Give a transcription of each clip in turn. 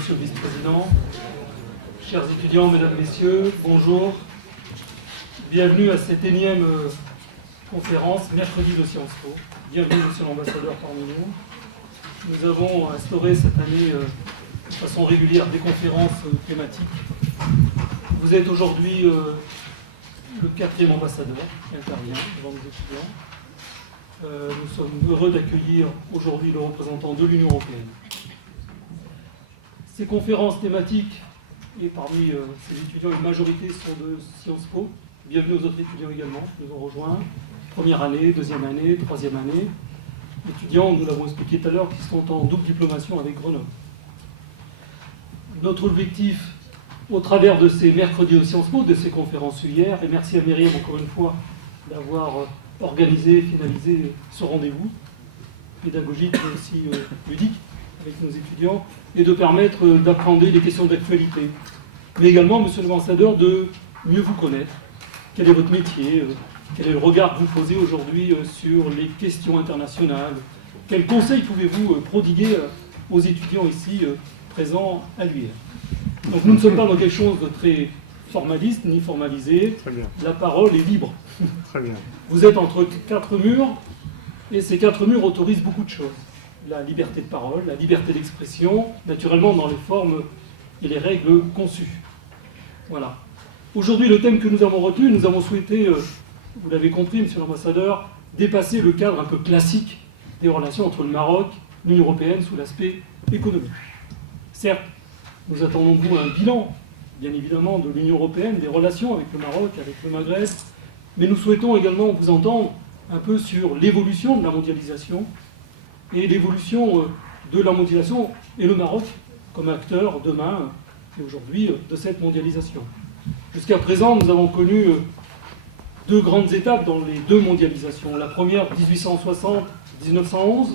Monsieur le Vice-président, chers étudiants, mesdames, messieurs, bonjour. Bienvenue à cette énième conférence, mercredi de Sciences Po. Bienvenue, Monsieur l'ambassadeur, parmi nous. Nous avons instauré cette année, de façon régulière, des conférences thématiques. Vous êtes aujourd'hui le 4e ambassadeur qui intervient devant nos étudiants. Nous sommes heureux d'accueillir aujourd'hui le représentant de l'Union européenne. Ces conférences thématiques, et parmi ces étudiants, une majorité sont de Sciences Po. Bienvenue aux autres étudiants également qui nous ont rejoints. Première année, deuxième année, troisième année. Étudiants, nous l'avons expliqué tout à l'heure, qui sont en double diplomation avec Grenoble. Notre objectif, au travers de ces mercredis de Sciences Po, de ces conférences hier, et merci à Myriam encore une fois d'avoir organisé, finalisé ce rendez-vous pédagogique mais aussi ludique avec nos étudiants, et de permettre d'appréhender les questions d'actualité. Mais également, Monsieur l'ambassadeur, de mieux vous connaître. Quel est votre métier? Quel est le regard que vous posez aujourd'hui sur les questions internationales? Quels conseils pouvez-vous prodiguer aux étudiants ici présents à l'UR? Donc nous ne sommes pas dans quelque chose de très formaliste ni formalisé. Très bien. La parole est libre. Très bien. Vous êtes entre 4 murs, et ces 4 murs autorisent beaucoup de choses. La liberté de parole, la liberté d'expression, naturellement dans les formes et les règles conçues. Voilà. Aujourd'hui, le thème que nous avons retenu, nous avons souhaité, vous l'avez compris, Monsieur l'ambassadeur, dépasser le cadre un peu classique des relations entre le Maroc et l'Union européenne sous l'aspect économique. Certes, nous attendons de vous un bilan, bien évidemment, de l'Union européenne, des relations avec le Maroc, avec le Maghreb, mais nous souhaitons également vous entendre un peu sur l'évolution de la mondialisation et l'évolution de la mondialisation et le Maroc comme acteur demain et aujourd'hui de cette mondialisation. Jusqu'à présent, nous avons connu 2 grandes étapes dans les 2 mondialisations. La première, 1860-1911,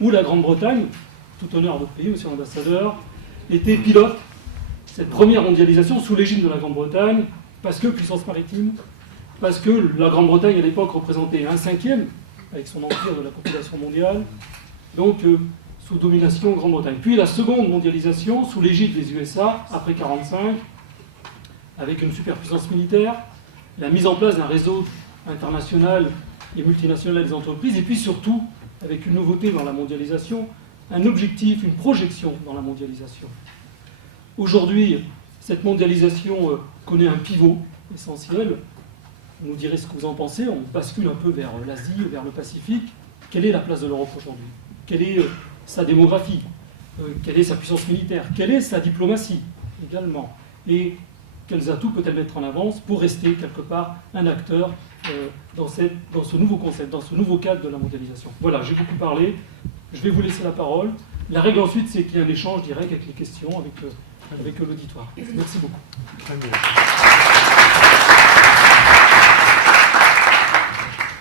où la Grande-Bretagne, tout honneur à votre pays, Monsieur l'ambassadeur, était pilote cette première mondialisation sous l'égide de la Grande-Bretagne, parce que puissance maritime, parce que la Grande-Bretagne à l'époque représentait 1/5 avec son empire de la population mondiale, donc sous domination Grande-Bretagne. Puis la seconde mondialisation sous l'égide des USA, après 1945, avec une superpuissance militaire, la mise en place d'un réseau international et multinational des entreprises, et puis surtout, avec une nouveauté dans la mondialisation, un objectif, une projection dans la mondialisation. Aujourd'hui, cette mondialisation connaît un pivot essentiel. Vous nous direz ce que vous en pensez. On bascule un peu vers l'Asie, vers le Pacifique. Quelle est la place de l'Europe aujourd'hui? Quelle est sa démographie? Quelle est sa puissance militaire? Quelle est sa diplomatie également? Et quels atouts peut-elle mettre en avance pour rester quelque part un acteur dans ce nouveau concept, dans ce nouveau cadre de la mondialisation? Voilà, j'ai beaucoup parlé. Je vais vous laisser la parole. La règle ensuite, c'est qu'il y a un échange direct avec les questions, avec l'auditoire. Merci beaucoup. Très bien.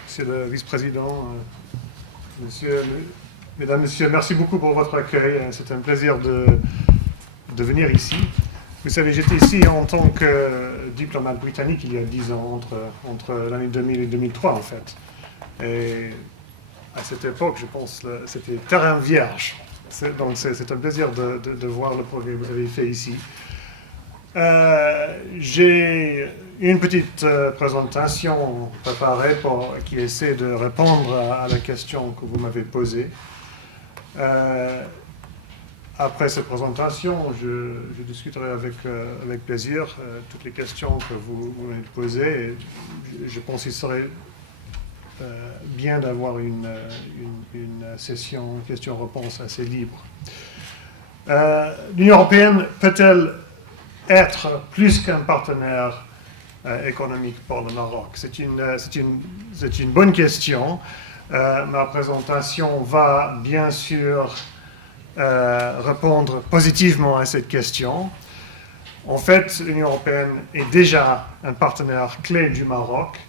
Monsieur le vice-président, mesdames, messieurs, merci beaucoup pour votre accueil. C'est un plaisir de venir ici. Vous savez, j'étais ici en tant que diplomate britannique il y a 10 ans, entre l'année 2000 et 2003 en fait. Et à cette époque, je pense que c'était terrain vierge. Donc c'est un plaisir de voir le progrès que vous avez fait ici. J'ai une petite présentation préparée qui essaie de répondre à la question que vous m'avez posée. Après cette présentation, je discuterai avec plaisir toutes les questions que vous m'avez posées. Et je pense qu'il serait bien d'avoir une session questions-réponses assez libre. L'Union européenne peut-elle être plus qu'un partenaire économique pour le Maroc? C'est une bonne question. Ma présentation va bien sûr répondre positivement à cette question. En fait, l'Union européenne est déjà un partenaire clé du Maroc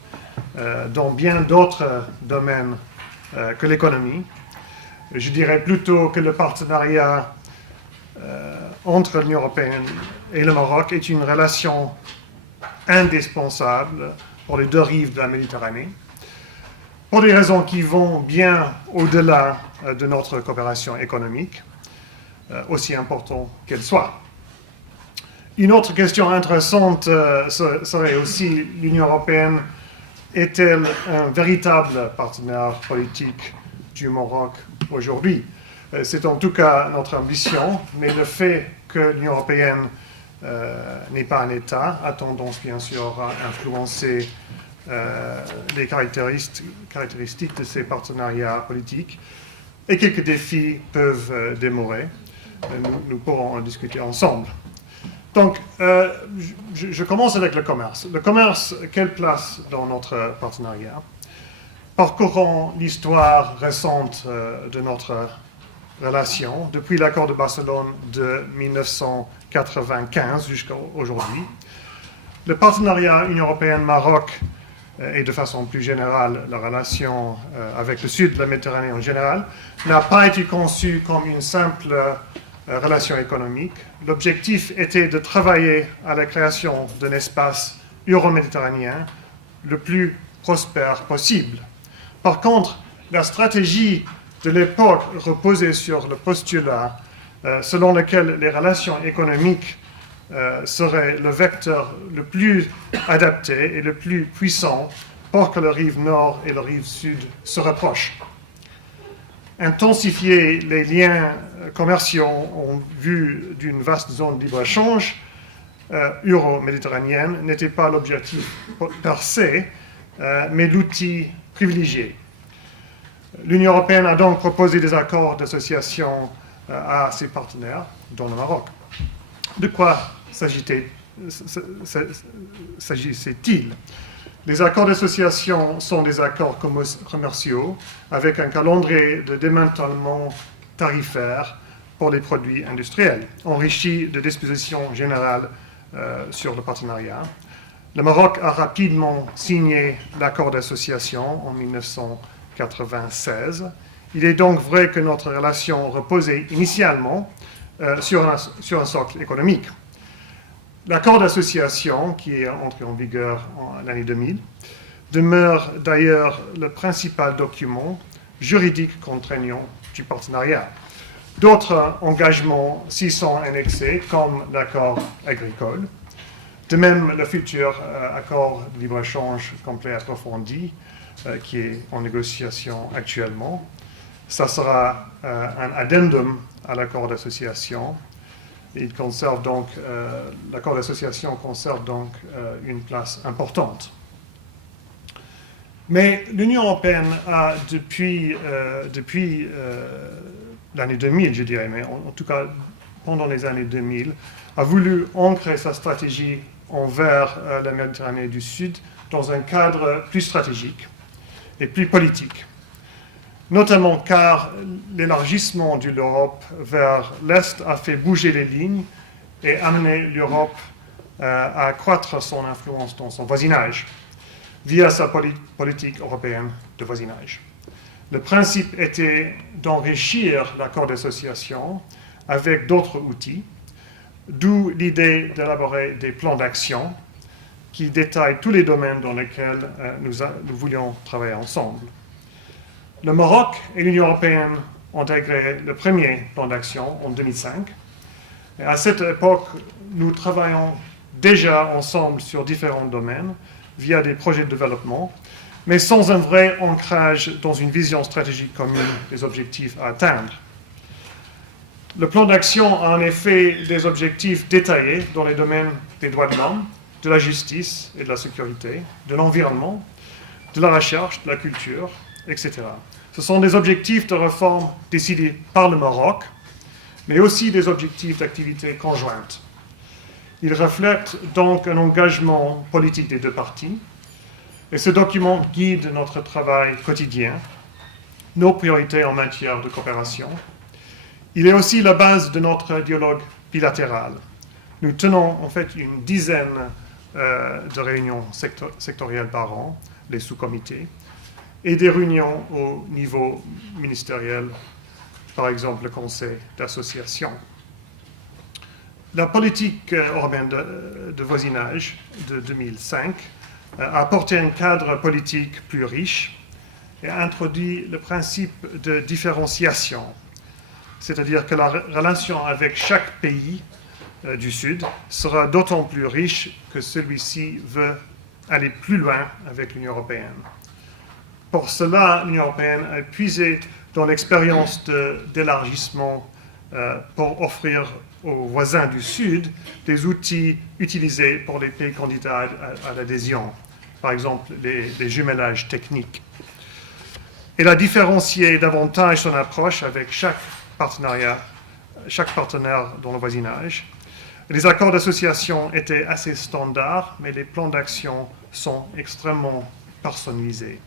dans bien d'autres domaines que l'économie. Je dirais plutôt que le partenariat entre l'Union européenne et le Maroc est une relation indispensable pour les 2 rives de la Méditerranée, pour des raisons qui vont bien au-delà de notre coopération économique. aussi importante qu'elle soit. Une autre question intéressante serait aussi l'Union européenne est-elle un véritable partenaire politique du Maroc aujourd'hui? C'est en tout cas notre ambition, mais le fait que l'Union européenne n'est pas un État a tendance bien sûr à influencer les caractéristiques de ces partenariats politiques et quelques défis peuvent demeurer. Nous pourrons en discuter ensemble. Donc, je commence avec le commerce. Le commerce, quelle place dans notre partenariat? Parcourons l'histoire récente de notre relation, depuis l'accord de Barcelone de 1995 jusqu'à aujourd'hui. Le partenariat Union européenne-Maroc et de façon plus générale la relation avec le sud de la Méditerranée en général n'a pas été conçu comme une simple relation économique. L'objectif était de travailler à la création d'un espace euro-méditerranéen le plus prospère possible. Par contre, la stratégie de l'époque reposait sur le postulat selon lequel les relations économiques seraient le vecteur le plus adapté et le plus puissant pour que la rive nord et la rive sud se rapprochent. Intensifier les liens commerciaux en vue d'une vaste zone de libre-échange euro-méditerranéenne n'était pas l'objectif per se, mais l'outil privilégié. L'Union européenne a donc proposé des accords d'association à ses partenaires, dont le Maroc. De quoi s'agissait-il? Les accords d'association sont des accords commerciaux avec un calendrier de démantèlement tarifaire pour les produits industriels, enrichi de dispositions générales sur le partenariat. Le Maroc a rapidement signé l'accord d'association en 1996. Il est donc vrai que notre relation reposait initialement sur un socle économique. L'accord d'association, qui est entré en vigueur en l'année 2000, demeure d'ailleurs le principal document juridique contraignant du partenariat. D'autres engagements s'y sont annexés, comme l'accord agricole. De même, le futur accord de libre-échange complet approfondi, qui est en négociation actuellement, ça sera un addendum à l'accord d'association. L'accord d'association conserve donc une place importante. Mais l'Union européenne a, depuis l'année 2000, je dirais, mais en tout cas pendant les années 2000, a voulu ancrer sa stratégie envers la Méditerranée du Sud dans un cadre plus stratégique et plus politique. Notamment car l'élargissement de l'Europe vers l'Est a fait bouger les lignes et amené l'Europe à accroître son influence dans son voisinage, via sa politique européenne de voisinage. Le principe était d'enrichir l'accord d'association avec d'autres outils, d'où l'idée d'élaborer des plans d'action qui détaillent tous les domaines dans lesquels nous voulions travailler ensemble. Le Maroc et l'Union européenne ont intégré le premier plan d'action en 2005. Et à cette époque, nous travaillons déjà ensemble sur différents domaines via des projets de développement, mais sans un vrai ancrage dans une vision stratégique commune des objectifs à atteindre. Le plan d'action a en effet des objectifs détaillés dans les domaines des droits de l'homme, de la justice et de la sécurité, de l'environnement, de la recherche, de la culture, etc. Ce sont des objectifs de réforme décidés par le Maroc, mais aussi des objectifs d'activité conjointe. Ils reflètent donc un engagement politique des deux parties, et ce document guide notre travail quotidien, nos priorités en matière de coopération. Il est aussi la base de notre dialogue bilatéral. Nous tenons en fait une dizaine de réunions sectorielles par an, les sous-comités, et des réunions au niveau ministériel, par exemple le conseil d'association. La politique européenne de voisinage de 2005 a apporté un cadre politique plus riche et a introduit le principe de différenciation. c'est-à-dire que la relation avec chaque pays du Sud sera d'autant plus riche que celui-ci veut aller plus loin avec l'Union européenne. Pour cela, l'Union européenne a puisé dans l'expérience d'élargissement pour offrir aux voisins du Sud des outils utilisés pour les pays candidats à l'adhésion, par exemple les jumelages techniques. Elle a différencié davantage son approche avec chaque partenaire dans le voisinage. Les accords d'association étaient assez standards, mais les plans d'action sont extrêmement personnalisés.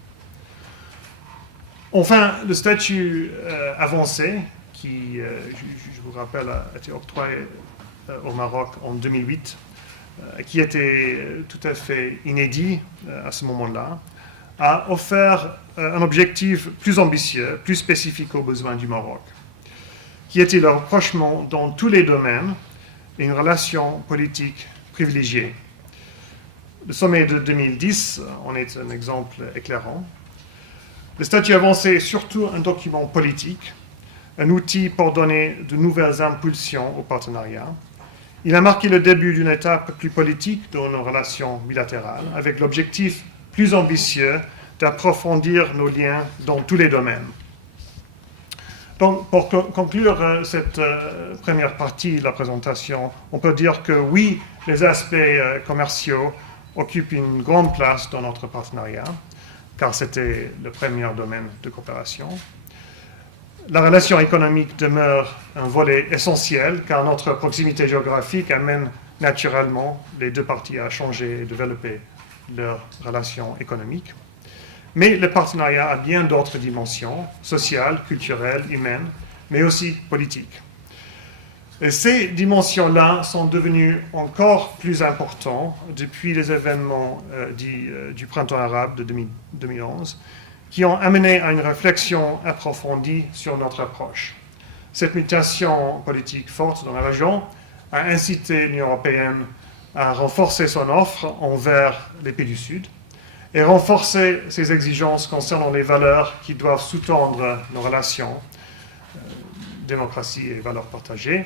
Enfin, le statut avancé, qui, je vous rappelle, a été octroyé au Maroc en 2008, qui était tout à fait inédit à ce moment-là, a offert un objectif plus ambitieux, plus spécifique aux besoins du Maroc, qui était le rapprochement dans tous les domaines et une relation politique privilégiée. Le sommet de 2010 en est un exemple éclairant. Le statut avancé est surtout un document politique, un outil pour donner de nouvelles impulsions au partenariat. Il a marqué le début d'une étape plus politique dans nos relations bilatérales, avec l'objectif plus ambitieux d'approfondir nos liens dans tous les domaines. Donc, pour conclure cette première partie de la présentation, on peut dire que oui, les aspects commerciaux occupent une grande place dans notre partenariat, car c'était le premier domaine de coopération. La relation économique demeure un volet essentiel, car notre proximité géographique amène naturellement les deux parties à changer et développer leurs relations économiques. Mais le partenariat a bien d'autres dimensions, sociales, culturelles, humaines, mais aussi politiques. Et ces dimensions-là sont devenues encore plus importantes depuis les événements du printemps arabe de 2011, qui ont amené à une réflexion approfondie sur notre approche. Cette mutation politique forte dans la région a incité l'Union européenne à renforcer son offre envers les pays du Sud et renforcer ses exigences concernant les valeurs qui doivent sous-tendre nos relations, démocratie et valeurs partagées.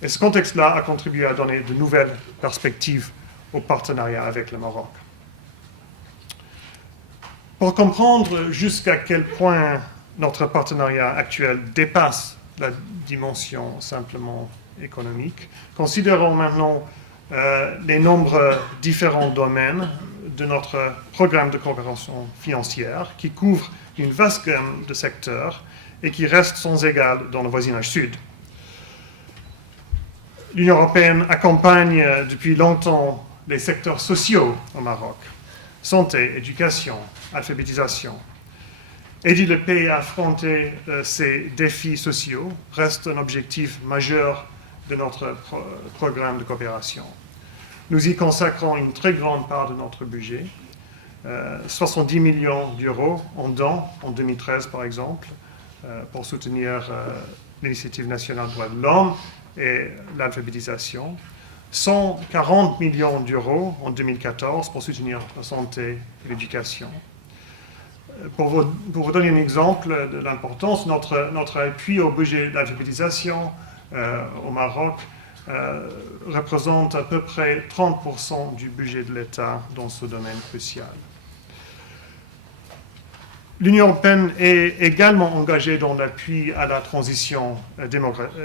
Et ce contexte-là a contribué à donner de nouvelles perspectives au partenariat avec le Maroc. Pour comprendre jusqu'à quel point notre partenariat actuel dépasse la dimension simplement économique, considérons maintenant les nombreux différents domaines de notre programme de coopération financière qui couvre une vaste gamme de secteurs et qui reste sans égal dans le voisinage sud. L'Union européenne accompagne depuis longtemps les secteurs sociaux au Maroc: santé, éducation, alphabétisation. Aider le pays à affronter ces défis sociaux reste un objectif majeur de notre programme de coopération. Nous y consacrons une très grande part de notre budget, 70 millions d'euros en dons en 2013 par exemple, pour soutenir l'initiative nationale droits de l'homme et l'alphabétisation, 140 millions d'euros en 2014 pour soutenir la santé et l'éducation. Pour vous donner un exemple de l'importance, notre appui au budget de l'alphabétisation au Maroc représente à peu près 30% du budget de l'État dans ce domaine crucial. L'Union européenne est également engagée dans l'appui à la transition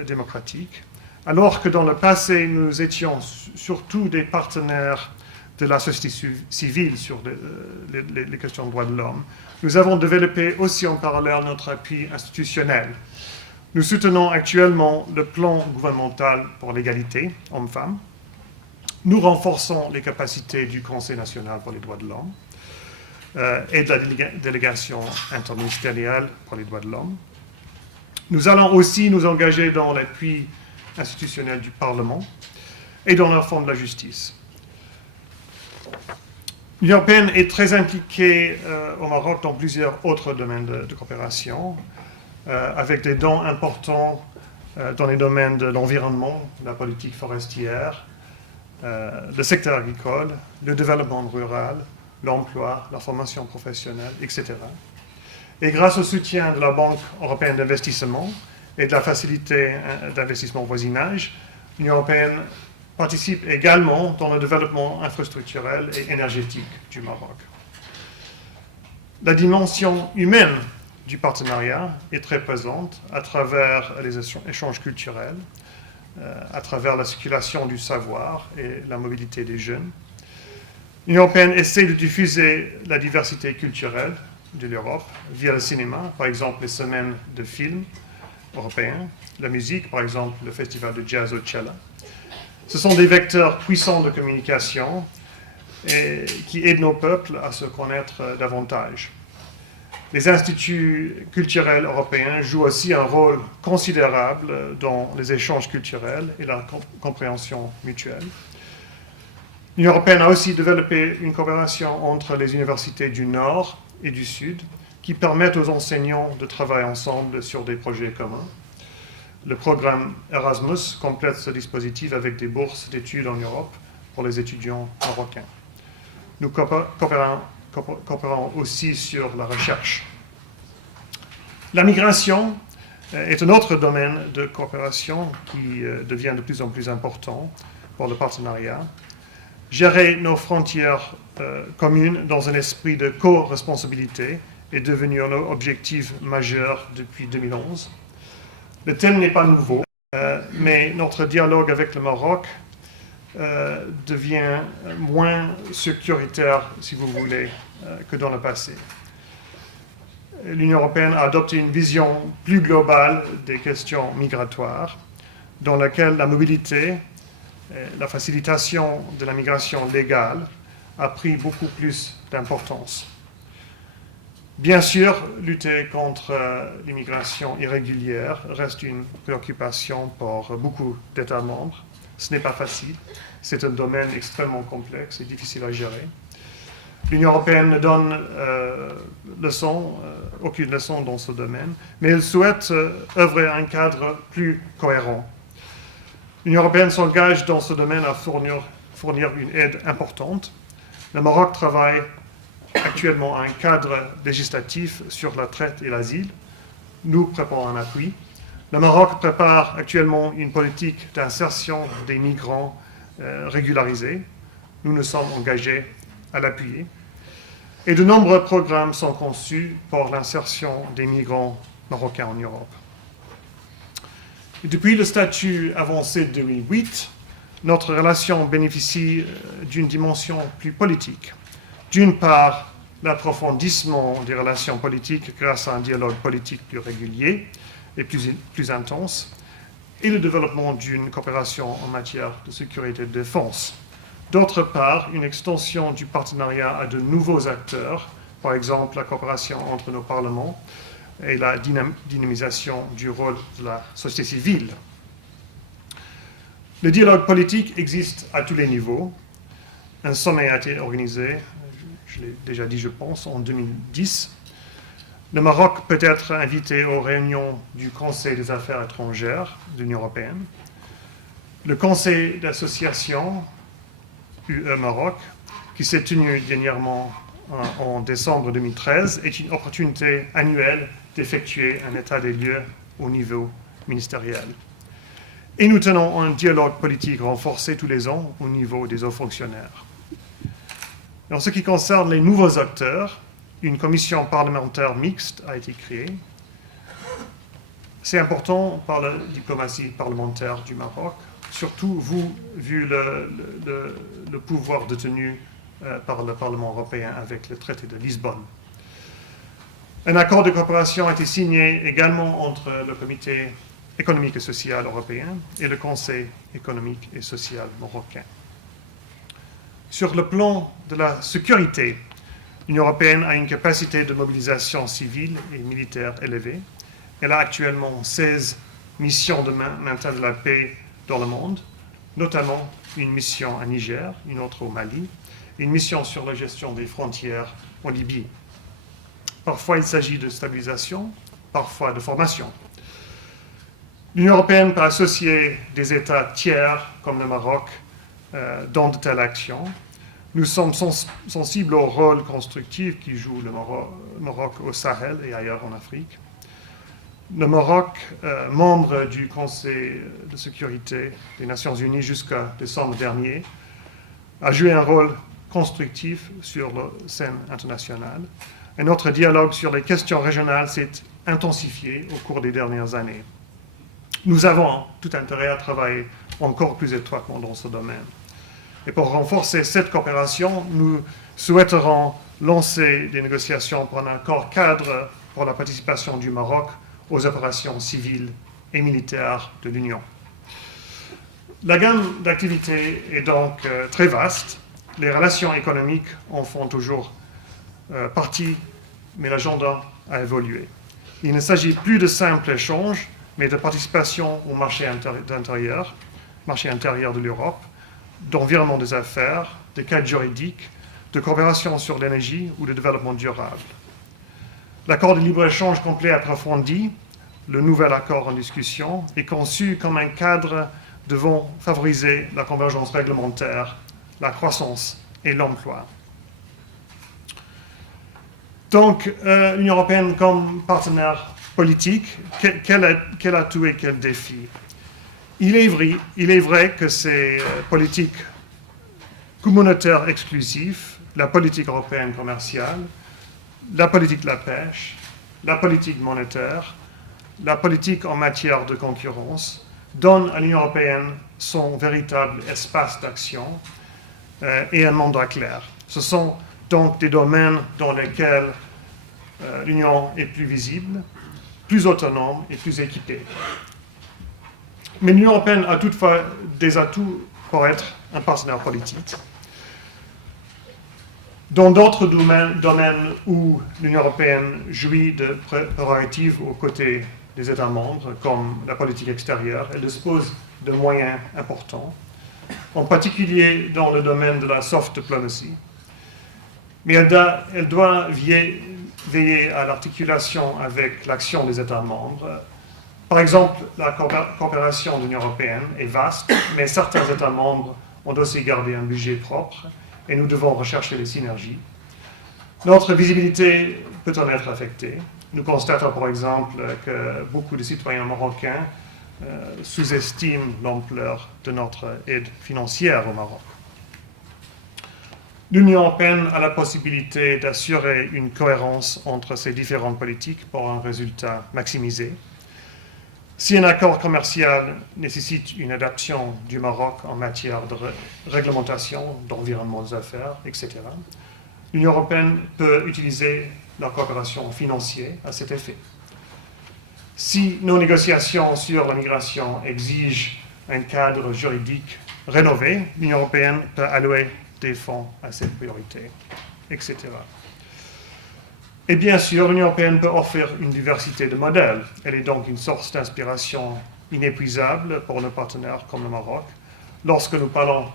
démocratique, alors que dans le passé, nous étions surtout des partenaires de la société civile sur les questions de droits de l'homme. Nous avons développé aussi en parallèle notre appui institutionnel. Nous soutenons actuellement le plan gouvernemental pour l'égalité hommes-femmes. Nous renforçons les capacités du Conseil national pour les droits de l'homme et de la délégation interministérielle pour les droits de l'homme. Nous allons aussi nous engager dans l'appui institutionnel du Parlement et dans la réforme de la justice. L'Union européenne est très impliquée au Maroc dans plusieurs autres domaines de coopération, avec des dons importants dans les domaines de l'environnement, la politique forestière, le secteur agricole, le développement rural, l'emploi, la formation professionnelle, etc. Et grâce au soutien de la Banque européenne d'investissement et de la facilité d'investissement au voisinage, l'Union européenne participe également dans le développement infrastructurel et énergétique du Maroc. La dimension humaine du partenariat est très présente à travers les échanges culturels, à travers la circulation du savoir et la mobilité des jeunes. L'Union européenne essaie de diffuser la diversité culturelle de l'Europe via le cinéma, par exemple les semaines de films européens, la musique, par exemple le festival de jazz Coachella. Ce sont des vecteurs puissants de communication et qui aident nos peuples à se connaître davantage. Les instituts culturels européens jouent aussi un rôle considérable dans les échanges culturels et la compréhension mutuelle. L'Union européenne a aussi développé une coopération entre les universités du Nord et du Sud qui permettent aux enseignants de travailler ensemble sur des projets communs. Le programme Erasmus complète ce dispositif avec des bourses d'études en Europe pour les étudiants marocains. Nous coopérons aussi sur la recherche. La migration est un autre domaine de coopération qui devient de plus en plus important pour le partenariat. Gérer nos frontières communes dans un esprit de co-responsabilité est devenu un objectif majeur depuis 2011. Le thème n'est pas nouveau, mais notre dialogue avec le Maroc devient moins sécuritaire, si vous voulez, que dans le passé. L'Union européenne a adopté une vision plus globale des questions migratoires, dans laquelle la mobilité, la facilitation de la migration légale a pris beaucoup plus d'importance. Bien sûr, lutter contre l'immigration irrégulière reste une préoccupation pour beaucoup d'États membres. Ce n'est pas facile, c'est un domaine extrêmement complexe et difficile à gérer. L'Union européenne ne donne aucune leçon dans ce domaine, mais elle souhaite œuvrer à un cadre plus cohérent. L'Union européenne s'engage dans ce domaine à fournir une aide importante. Le Maroc travaille actuellement un cadre législatif sur la traite et l'asile. Nous préparons un appui. Le Maroc prépare actuellement une politique d'insertion des migrants régularisés. Nous nous sommes engagés à l'appuyer. Et de nombreux programmes sont conçus pour l'insertion des migrants marocains en Europe. Et depuis le statut avancé de 2008, notre relation bénéficie d'une dimension plus politique. D'une part, l'approfondissement des relations politiques grâce à un dialogue politique plus régulier et plus intense, et le développement d'une coopération en matière de sécurité et de défense. D'autre part, une extension du partenariat à de nouveaux acteurs, par exemple la coopération entre nos parlements et la dynamisation du rôle de la société civile. Le dialogue politique existe à tous les niveaux. Un sommet a été organisé, je l'ai déjà dit, je pense, en 2010. Le Maroc peut être invité aux réunions du Conseil des affaires étrangères de l'Union européenne. Le Conseil d'association UE Maroc, qui s'est tenu dernièrement en décembre 2013, est une opportunité annuelle d'effectuer un état des lieux au niveau ministériel. Et nous tenons un dialogue politique renforcé tous les ans au niveau des hauts fonctionnaires. En ce qui concerne les nouveaux acteurs, une commission parlementaire mixte a été créée. C'est important par la diplomatie parlementaire du Maroc, surtout vu le pouvoir détenu par le Parlement européen avec le traité de Lisbonne. Un accord de coopération a été signé également entre le Comité économique et social européen et le Conseil économique et social marocain. Sur le plan de la sécurité, l'Union européenne a une capacité de mobilisation civile et militaire élevée. Elle a actuellement 16 missions de maintien de la paix dans le monde, notamment une mission à Niger, une autre au Mali, et une mission sur la gestion des frontières en Libye. Parfois, il s'agit de stabilisation, parfois de formation. L'Union européenne peut associer des États tiers, comme le Maroc, dans de telles actions. Nous sommes sensibles au rôle constructif qui joue le Maroc au Sahel et ailleurs en Afrique. Le Maroc, membre du Conseil de sécurité des Nations Unies jusqu'à décembre dernier, a joué un rôle constructif sur la scène internationale. Et notre dialogue sur les questions régionales s'est intensifié au cours des dernières années. Nous avons tout intérêt à travailler encore plus étroitement dans ce domaine. Et pour renforcer cette coopération, nous souhaiterons lancer des négociations pour un accord cadre pour la participation du Maroc aux opérations civiles et militaires de l'Union. La gamme d'activités est donc très vaste. Les relations économiques en font toujours partie, mais l'agenda a évolué. Il ne s'agit plus de simples échanges, mais de participation au marché intérieur de l'Europe, d'environnement des affaires, de cadre juridique, de coopération sur l'énergie ou de développement durable. L'accord de libre-échange complet approfondi, le nouvel accord en discussion, est conçu comme un cadre devant favoriser la convergence réglementaire, la croissance et l'emploi. Donc, l'Union européenne comme partenaire politique, quel atout et quel défi? Il est vrai que ces politiques communautaires exclusives, la politique européenne commerciale, la politique de la pêche, la politique monétaire, la politique en matière de concurrence, donnent à l'Union européenne son véritable espace d'action et un mandat clair. Ce sont donc des domaines dans lesquels l'Union est plus visible, plus autonome et plus équipée. Mais l'Union européenne a toutefois des atouts pour être un partenaire politique. Dans d'autres domaines où l'Union européenne jouit de prérogatives aux côtés des États membres, comme la politique extérieure, elle dispose de moyens importants, en particulier dans le domaine de la soft diplomacy. Mais elle doit veiller à l'articulation avec l'action des États membres. Par exemple, la coopération de l'Union européenne est vaste, mais certains États membres ont aussi gardé un budget propre et nous devons rechercher les synergies. Notre visibilité peut en être affectée. Nous constatons par exemple que beaucoup de citoyens marocains sous-estiment l'ampleur de notre aide financière au Maroc. L'Union européenne a la possibilité d'assurer une cohérence entre ces différentes politiques pour un résultat maximisé. Si un accord commercial nécessite une adaptation du Maroc en matière de réglementation, d'environnement des affaires, etc., l'Union européenne peut utiliser la coopération financière à cet effet. Si nos négociations sur la migration exigent un cadre juridique rénové, l'Union européenne peut allouer des fonds à cette priorité, etc. Et bien sûr, l'Union européenne peut offrir une diversité de modèles. Elle est donc une source d'inspiration inépuisable pour nos partenaires comme le Maroc. Lorsque nous parlons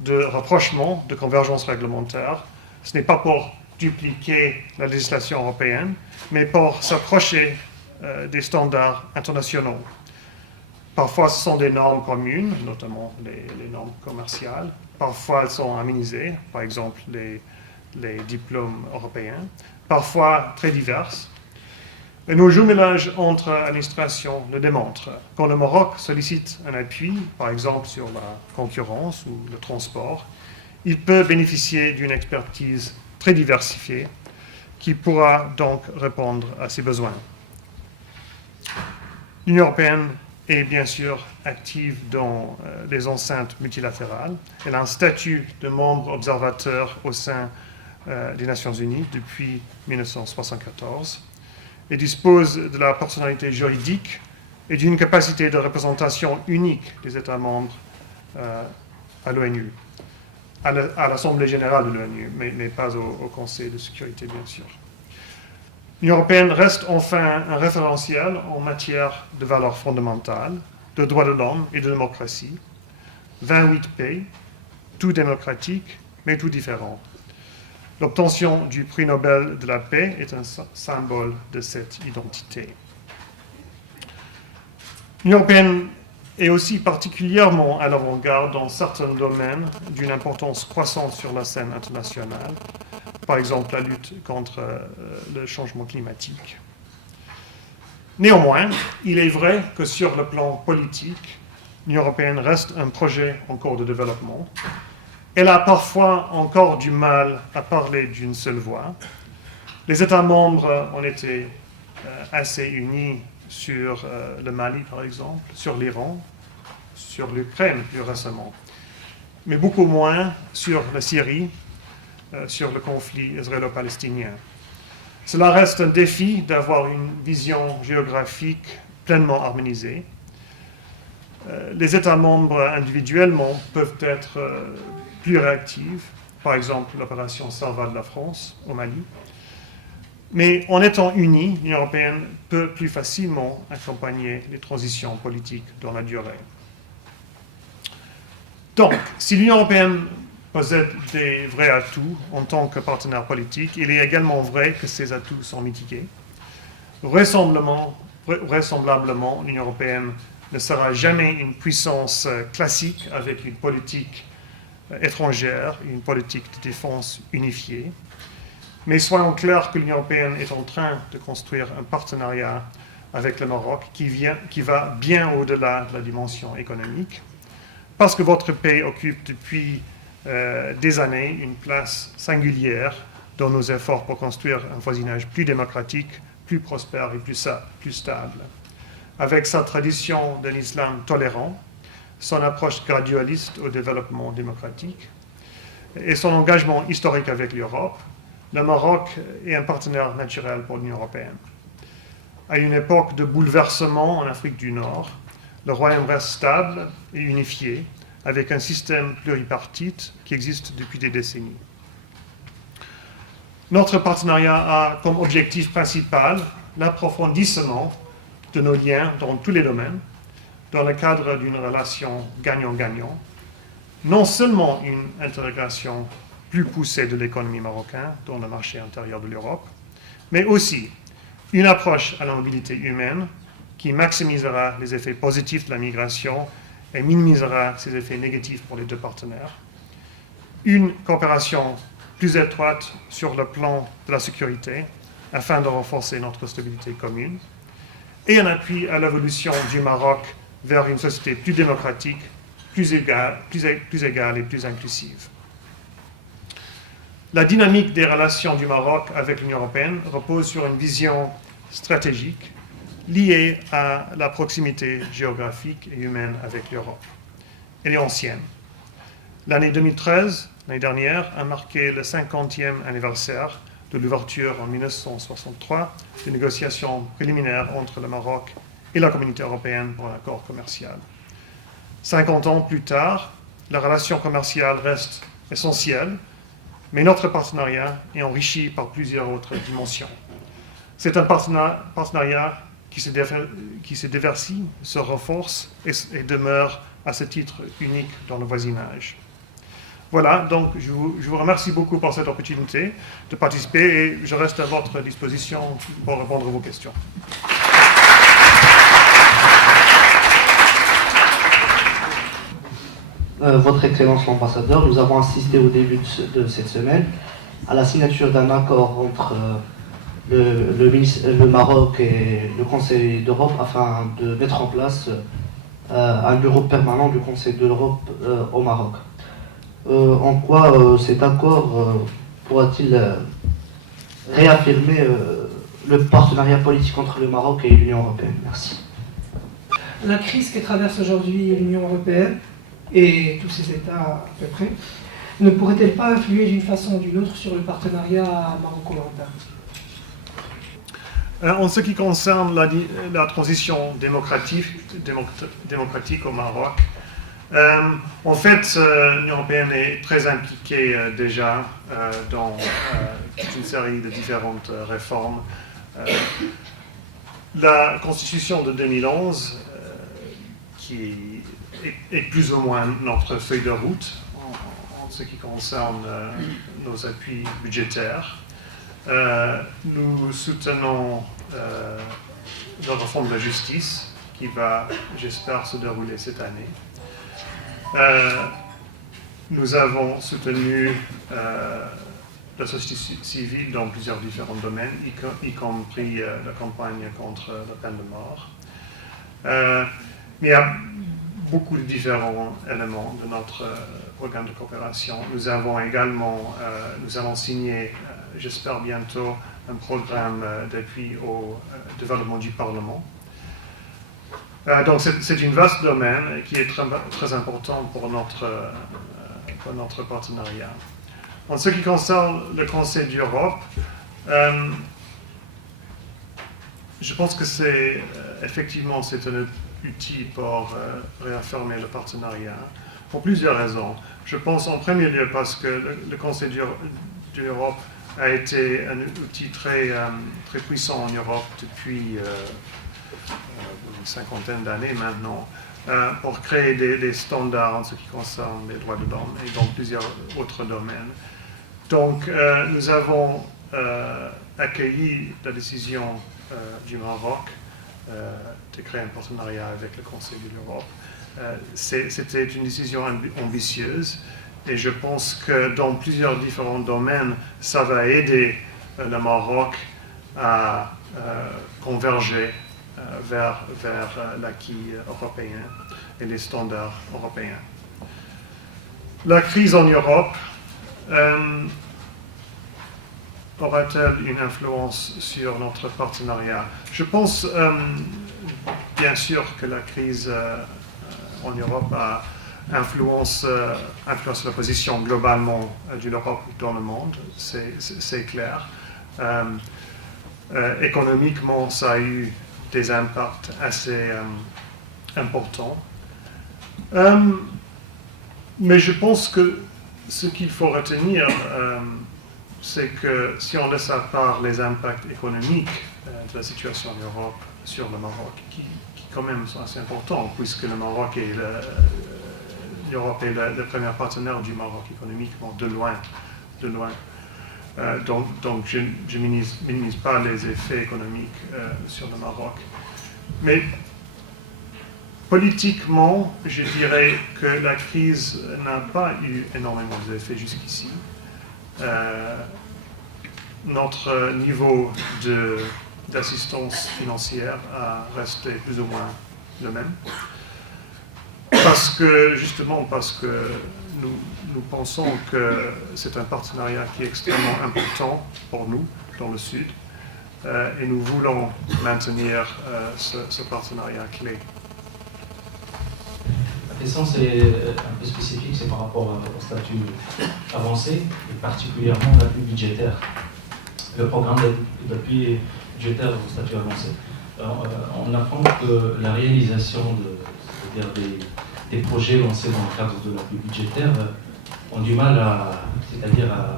de rapprochement, de convergence réglementaire, ce n'est pas pour dupliquer la législation européenne, mais pour s'approcher des standards internationaux. Parfois, ce sont des normes communes, notamment les normes commerciales. Parfois, elles sont harmonisées, par exemple les diplômes européens. Parfois, très diverses. Et nos jumelages entre administrations le démontrent. Quand le Maroc sollicite un appui, par exemple sur la concurrence ou le transport, il peut bénéficier d'une expertise très diversifiée qui pourra donc répondre à ses besoins. L'Union européenne est bien sûr active dans les enceintes multilatérales. Elle a un statut de membre observateur au sein des Nations Unies depuis 1974 et dispose de la personnalité juridique et d'une capacité de représentation unique des États membres à l'ONU, à l'Assemblée générale de l'ONU, mais pas au Conseil de sécurité, bien sûr. L'Union européenne reste enfin un référentiel en matière de valeurs fondamentales, de droits de l'homme et de démocratie. 28 pays, tout démocratiques, mais tout différents. L'obtention du prix Nobel de la paix est un symbole de cette identité. L'Union européenne est aussi particulièrement à l'avant-garde dans certains domaines d'une importance croissante sur la scène internationale, par exemple la lutte contre le changement climatique. Néanmoins, il est vrai que sur le plan politique, l'Union européenne reste un projet en cours de développement. Elle a parfois encore du mal à parler d'une seule voix. Les États membres ont été assez unis sur le Mali, par exemple, sur l'Iran, sur l'Ukraine plus récemment, mais beaucoup moins sur la Syrie, sur le conflit israélo-palestinien. Cela reste un défi d'avoir une vision géographique pleinement harmonisée. Les États membres individuellement peuvent être plus réactifs, par exemple l'opération Salva de la France au Mali. Mais en étant unis, l'Union européenne peut plus facilement accompagner les transitions politiques dans la durée. Donc, si l'Union européenne possède des vrais atouts en tant que partenaire politique, il est également vrai que ces atouts sont mitigés. Vraisemblablement, l'Union européenne ne sera jamais une puissance classique avec une politique étrangère, une politique de défense unifiée. Mais soyons clairs que l'Union européenne est en train de construire un partenariat avec le Maroc qui va bien au-delà de la dimension économique, parce que votre pays occupe depuis des années une place singulière dans nos efforts pour construire un voisinage plus démocratique, plus prospère et plus stable. Avec sa tradition d'un islam tolérant, son approche gradualiste au développement démocratique et son engagement historique avec l'Europe, le Maroc est un partenaire naturel pour l'Union européenne. À une époque de bouleversement en Afrique du Nord, le Royaume reste stable et unifié, avec un système pluripartite qui existe depuis des décennies. Notre partenariat a comme objectif principal l'approfondissement de nos liens dans tous les domaines, dans le cadre d'une relation gagnant-gagnant, non seulement une intégration plus poussée de l'économie marocaine dans le marché intérieur de l'Europe, mais aussi une approche à la mobilité humaine qui maximisera les effets positifs de la migration et minimisera ses effets négatifs pour les deux partenaires, une coopération plus étroite sur le plan de la sécurité afin de renforcer notre stabilité commune, et un appui à l'évolution du Maroc vers une société plus démocratique, plus égale et plus inclusive. La dynamique des relations du Maroc avec l'Union européenne repose sur une vision stratégique liée à la proximité géographique et humaine avec l'Europe. Elle est ancienne. L'année 2013, l'année dernière, a marqué le 50e anniversaire de l'ouverture en 1963 des négociations préliminaires entre le Maroc et la Communauté européenne pour un accord commercial. 50 ans plus tard, la relation commerciale reste essentielle, mais notre partenariat est enrichi par plusieurs autres dimensions. C'est un partenariat qui se diversifie, se renforce et demeure à ce titre unique dans le voisinage. Voilà, donc je vous remercie beaucoup pour cette opportunité de participer et je reste à votre disposition pour répondre à vos questions. Votre Excellence l'ambassadeur, nous avons assisté au début de cette semaine à la signature d'un accord entre le Maroc et le Conseil d'Europe afin de mettre en place un bureau permanent du Conseil de l'Europe au Maroc. En quoi cet accord pourra-t-il réaffirmer le partenariat politique entre le Maroc et l'Union européenne? Merci. La crise que traverse aujourd'hui l'Union européenne et tous ses États à peu près, ne pourrait-elle pas influer d'une façon ou d'une autre sur le partenariat maroco-marocain? En ce qui concerne la transition démocratique au Maroc, en fait, l'Union européenne est très impliquée déjà dans toute une série de différentes réformes. La Constitution de 2011, qui est plus ou moins notre feuille de route en ce qui concerne nos appuis budgétaires. Nous soutenons la réforme de la justice qui va, j'espère, se dérouler cette année. Nous avons soutenu la société civile dans plusieurs différents domaines, y compris la campagne contre la peine de mort. Mais il y a beaucoup de différents éléments de notre programme de coopération. Nous avons également, nous allons signer, j'espère bientôt, un programme d'appui au développement du Parlement. Donc c'est un vaste domaine qui est très important pour notre partenariat. En ce qui concerne le Conseil d'Europe, je pense que effectivement c'est un outil pour réaffirmer le partenariat pour plusieurs raisons. Je pense en premier lieu parce que le Conseil d'Europe a été un outil très puissant en Europe depuis une cinquantaine d'années maintenant, pour créer des standards en ce qui concerne les droits de l'homme et dans plusieurs autres domaines. Donc, nous avons accueilli la décision du Maroc de créer un partenariat avec le Conseil de l'Europe. C'était une décision ambitieuse et je pense que dans plusieurs différents domaines, ça va aider le Maroc à converger vers l'acquis européen et les standards européens. La crise en Europe aura-t-elle une influence sur notre partenariat? Je pense bien sûr que la crise en Europe influence la position globalement de l'Europe dans le monde, c'est clair. Économiquement, ça a eu des impacts assez importants. Mais je pense que ce qu'il faut retenir, c'est que si on laisse à part les impacts économiques de la situation en Europe sur le Maroc, qui quand même sont assez importants, puisque le Maroc et l'Europe est le premier partenaire du Maroc économiquement, de loin. Donc je ne minimise pas les effets économiques sur le Maroc. Mais politiquement, je dirais que la crise n'a pas eu énormément d'effets jusqu'ici. Notre niveau d'assistance financière a resté plus ou moins le même. Parce que nous pensons que c'est un partenariat qui est extrêmement important pour nous dans le Sud et nous voulons maintenir ce partenariat clé. La question c'est un peu spécifique, c'est par rapport au statut avancé et particulièrement l'appui budgétaire. Le programme d'appui budgétaire au statut avancé. On apprend que la réalisation des projets lancés dans le cadre de l'appui budgétaire ont du mal à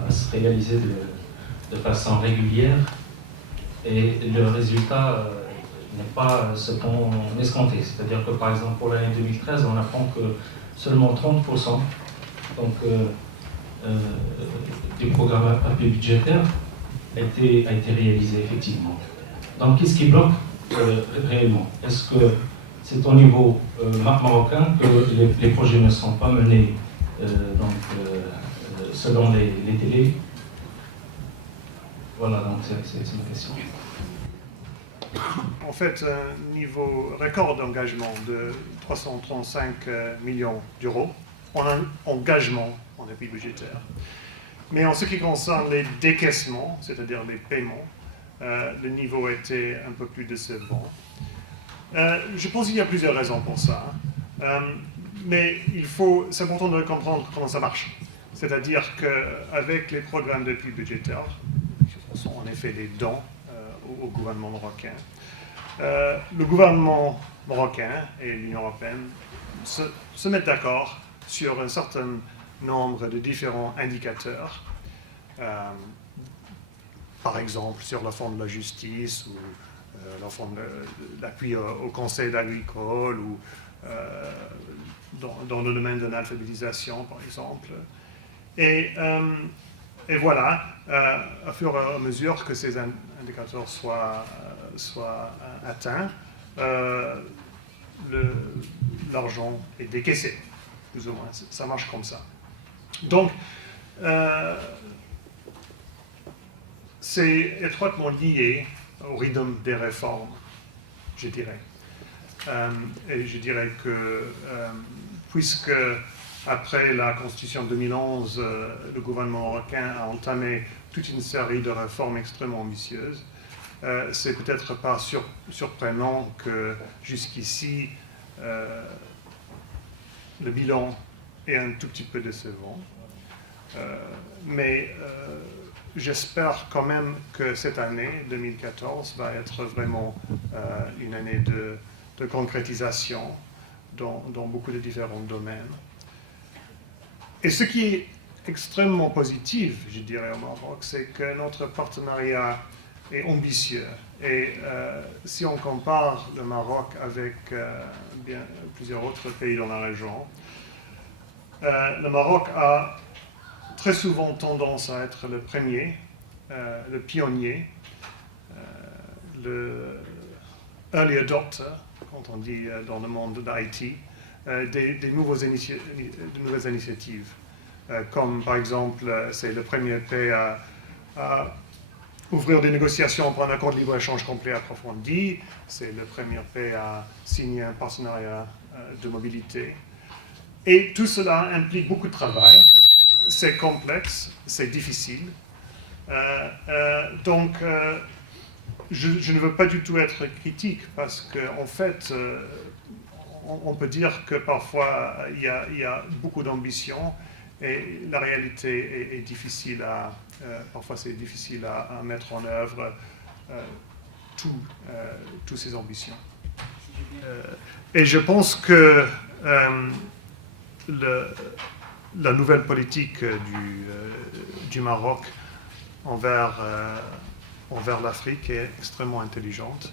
se réaliser de façon régulière et le résultat n'est pas ce qu'on escomptait. C'est-à-dire que par exemple pour l'année 2013, on apprend que seulement 30% du programme appui budgétaire a été réalisé effectivement. Donc qu'est-ce qui bloque réellement? Est-ce que c'est au niveau marocain que les projets ne sont pas menés selon les délais? Voilà, donc c'est ma question. En fait, un niveau record d'engagement de 335 millions d'euros en engagement en appui budgétaire. Mais en ce qui concerne les décaissements, c'est-à-dire les paiements, le niveau était un peu plus décevant. Je pense qu'il y a plusieurs raisons pour ça. Mais c'est important de comprendre comment ça marche. C'est-à-dire qu'avec les programmes d'appui budgétaire, ce sont en effet des dons au gouvernement marocain, le gouvernement marocain et l'Union européenne se mettent d'accord sur un certain nombre de différents indicateurs, par exemple sur le fonds de la justice ou le fonds d'appui au conseil agricole ou dans le domaine de l'alphabétisation, par exemple. Et voilà, à fur et à mesure que ces indicateurs soient atteints, l'argent est décaissé, plus ou moins. Ça marche comme ça. Donc, c'est étroitement lié au rythme des réformes, je dirais. Et je dirais que, puisque après la Constitution de 2011, le gouvernement marocain a entamé toute une série de réformes extrêmement ambitieuses, c'est peut-être pas surprenant que jusqu'ici, le bilan est un tout petit peu décevant. Mais j'espère quand même que cette année, 2014, va être vraiment une année de concrétisation dans beaucoup de différents domaines. Et ce qui est extrêmement positif, je dirais, au Maroc, c'est que notre partenariat est ambitieux. Et si on compare le Maroc avec plusieurs autres pays dans la région, le Maroc a très souvent tendance à être le premier, le pionnier, le early adopter, quand on dit dans le monde de l'IT, des nouvelles initiatives. Comme par exemple, c'est le premier pays à ouvrir des négociations pour un accord de libre-échange complet approfondi. C'est le premier pays à signer un partenariat de mobilité. Et tout cela implique beaucoup de travail. C'est complexe, c'est difficile. Donc, je ne veux pas du tout être critique parce qu'en fait, on peut dire que parfois il y a beaucoup d'ambition et la réalité est difficile parfois c'est difficile à mettre en œuvre toutes ces ambitions. Et je pense que la nouvelle politique du Maroc envers l'Afrique est extrêmement intelligente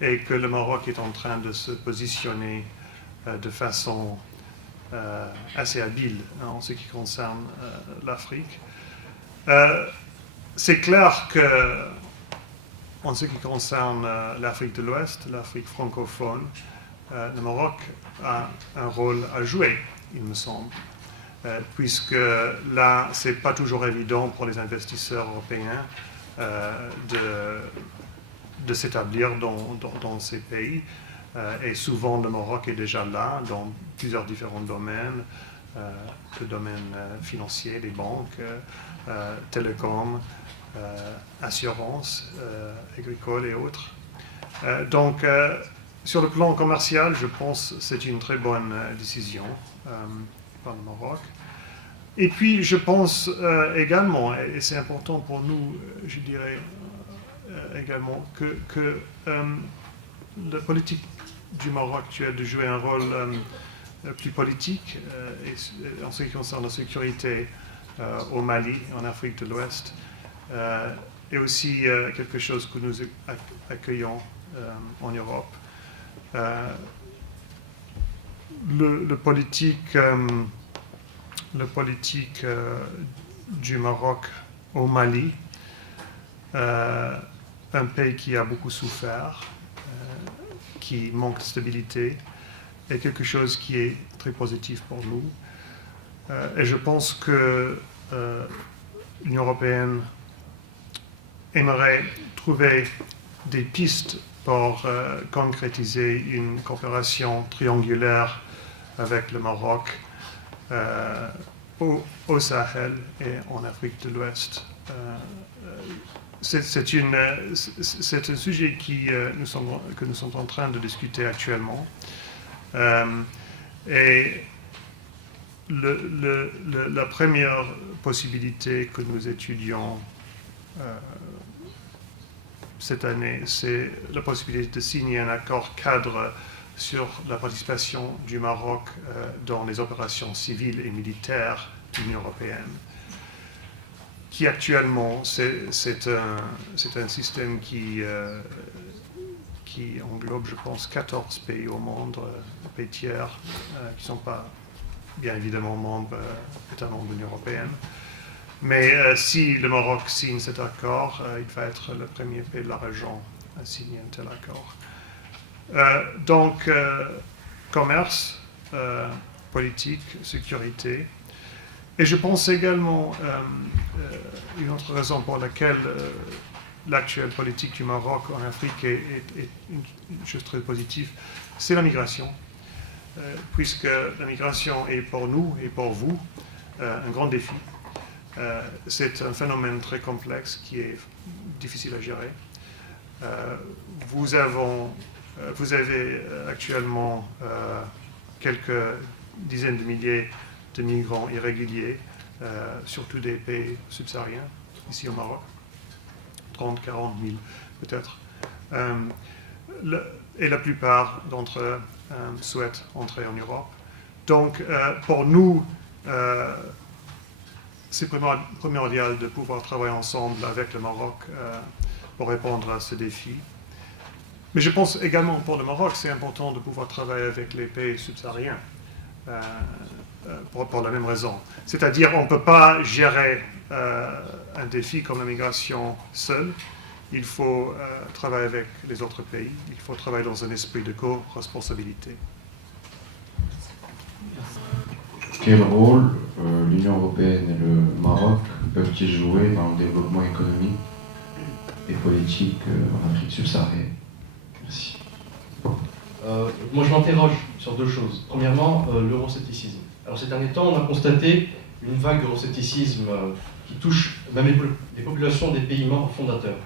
et que le Maroc est en train de se positionner de façon assez habile en ce qui concerne l'Afrique. C'est clair que en ce qui concerne l'Afrique de l'Ouest, l'Afrique francophone, le Maroc a un rôle à jouer, il me semble, puisque là, ce n'est pas toujours évident pour les investisseurs européens de s'établir dans ces pays. Et souvent, le Maroc est déjà là dans plusieurs différents domaines, le domaine financier, les banques, télécom, assurance, agricole et autres. Donc, sur le plan commercial, je pense que c'est une très bonne décision par le Maroc. Et puis, je pense également, et c'est important pour nous, je dirais également, que la politique du Maroc actuel de jouer un rôle plus politique en ce qui concerne la sécurité au Mali, en Afrique de l'Ouest, et aussi quelque chose que nous accueillons en Europe. Le politique du Maroc au Mali, un pays qui a beaucoup souffert, qui manque de stabilité, est quelque chose qui est très positif pour nous. Et je pense que l'Union européenne aimerait trouver des pistes pour concrétiser une coopération triangulaire avec le Maroc au Sahel et en Afrique de l'Ouest. C'est un sujet que nous sommes en train de discuter actuellement. Et la première possibilité que nous étudions cette année, c'est la possibilité de signer un accord cadre sur la participation du Maroc dans les opérations civiles et militaires de l'Union européenne, qui actuellement, c'est un système qui englobe, je pense, 14 pays au monde, pays tiers, qui ne sont pas, bien évidemment, États membres de l'Union européenne. Mais si le Maroc signe cet accord, il va être le premier pays de la région à signer un tel accord. Donc, commerce, politique, sécurité. Et je pense également une autre raison pour laquelle l'actuelle politique du Maroc en Afrique est une chose très positive, c'est la migration. Puisque la migration est pour nous et pour vous un grand défi. C'est un phénomène très complexe qui est difficile à gérer. Vous avez actuellement quelques dizaines de milliers de migrants irréguliers, surtout des pays subsahariens, ici au Maroc, 30, 40 000 peut-être. Et la plupart d'entre eux souhaitent entrer en Europe. Donc, pour nous, c'est primordial de pouvoir travailler ensemble avec le Maroc pour répondre à ce défi. Mais je pense également pour le Maroc, c'est important de pouvoir travailler avec les pays subsahariens pour la même raison. C'est-à-dire, on ne peut pas gérer un défi comme la migration seul. Il faut travailler avec les autres pays. Il faut travailler dans un esprit de co-responsabilité. Quel rôle l'Union européenne et le Maroc peuvent-ils jouer dans le développement économique et politique en Afrique subsaharienne? Merci. Moi, je m'interroge sur deux choses. Premièrement, l'euroscepticisme. Alors, ces derniers temps, on a constaté une vague d'euroscepticisme qui touche même les populations des pays membres fondateurs.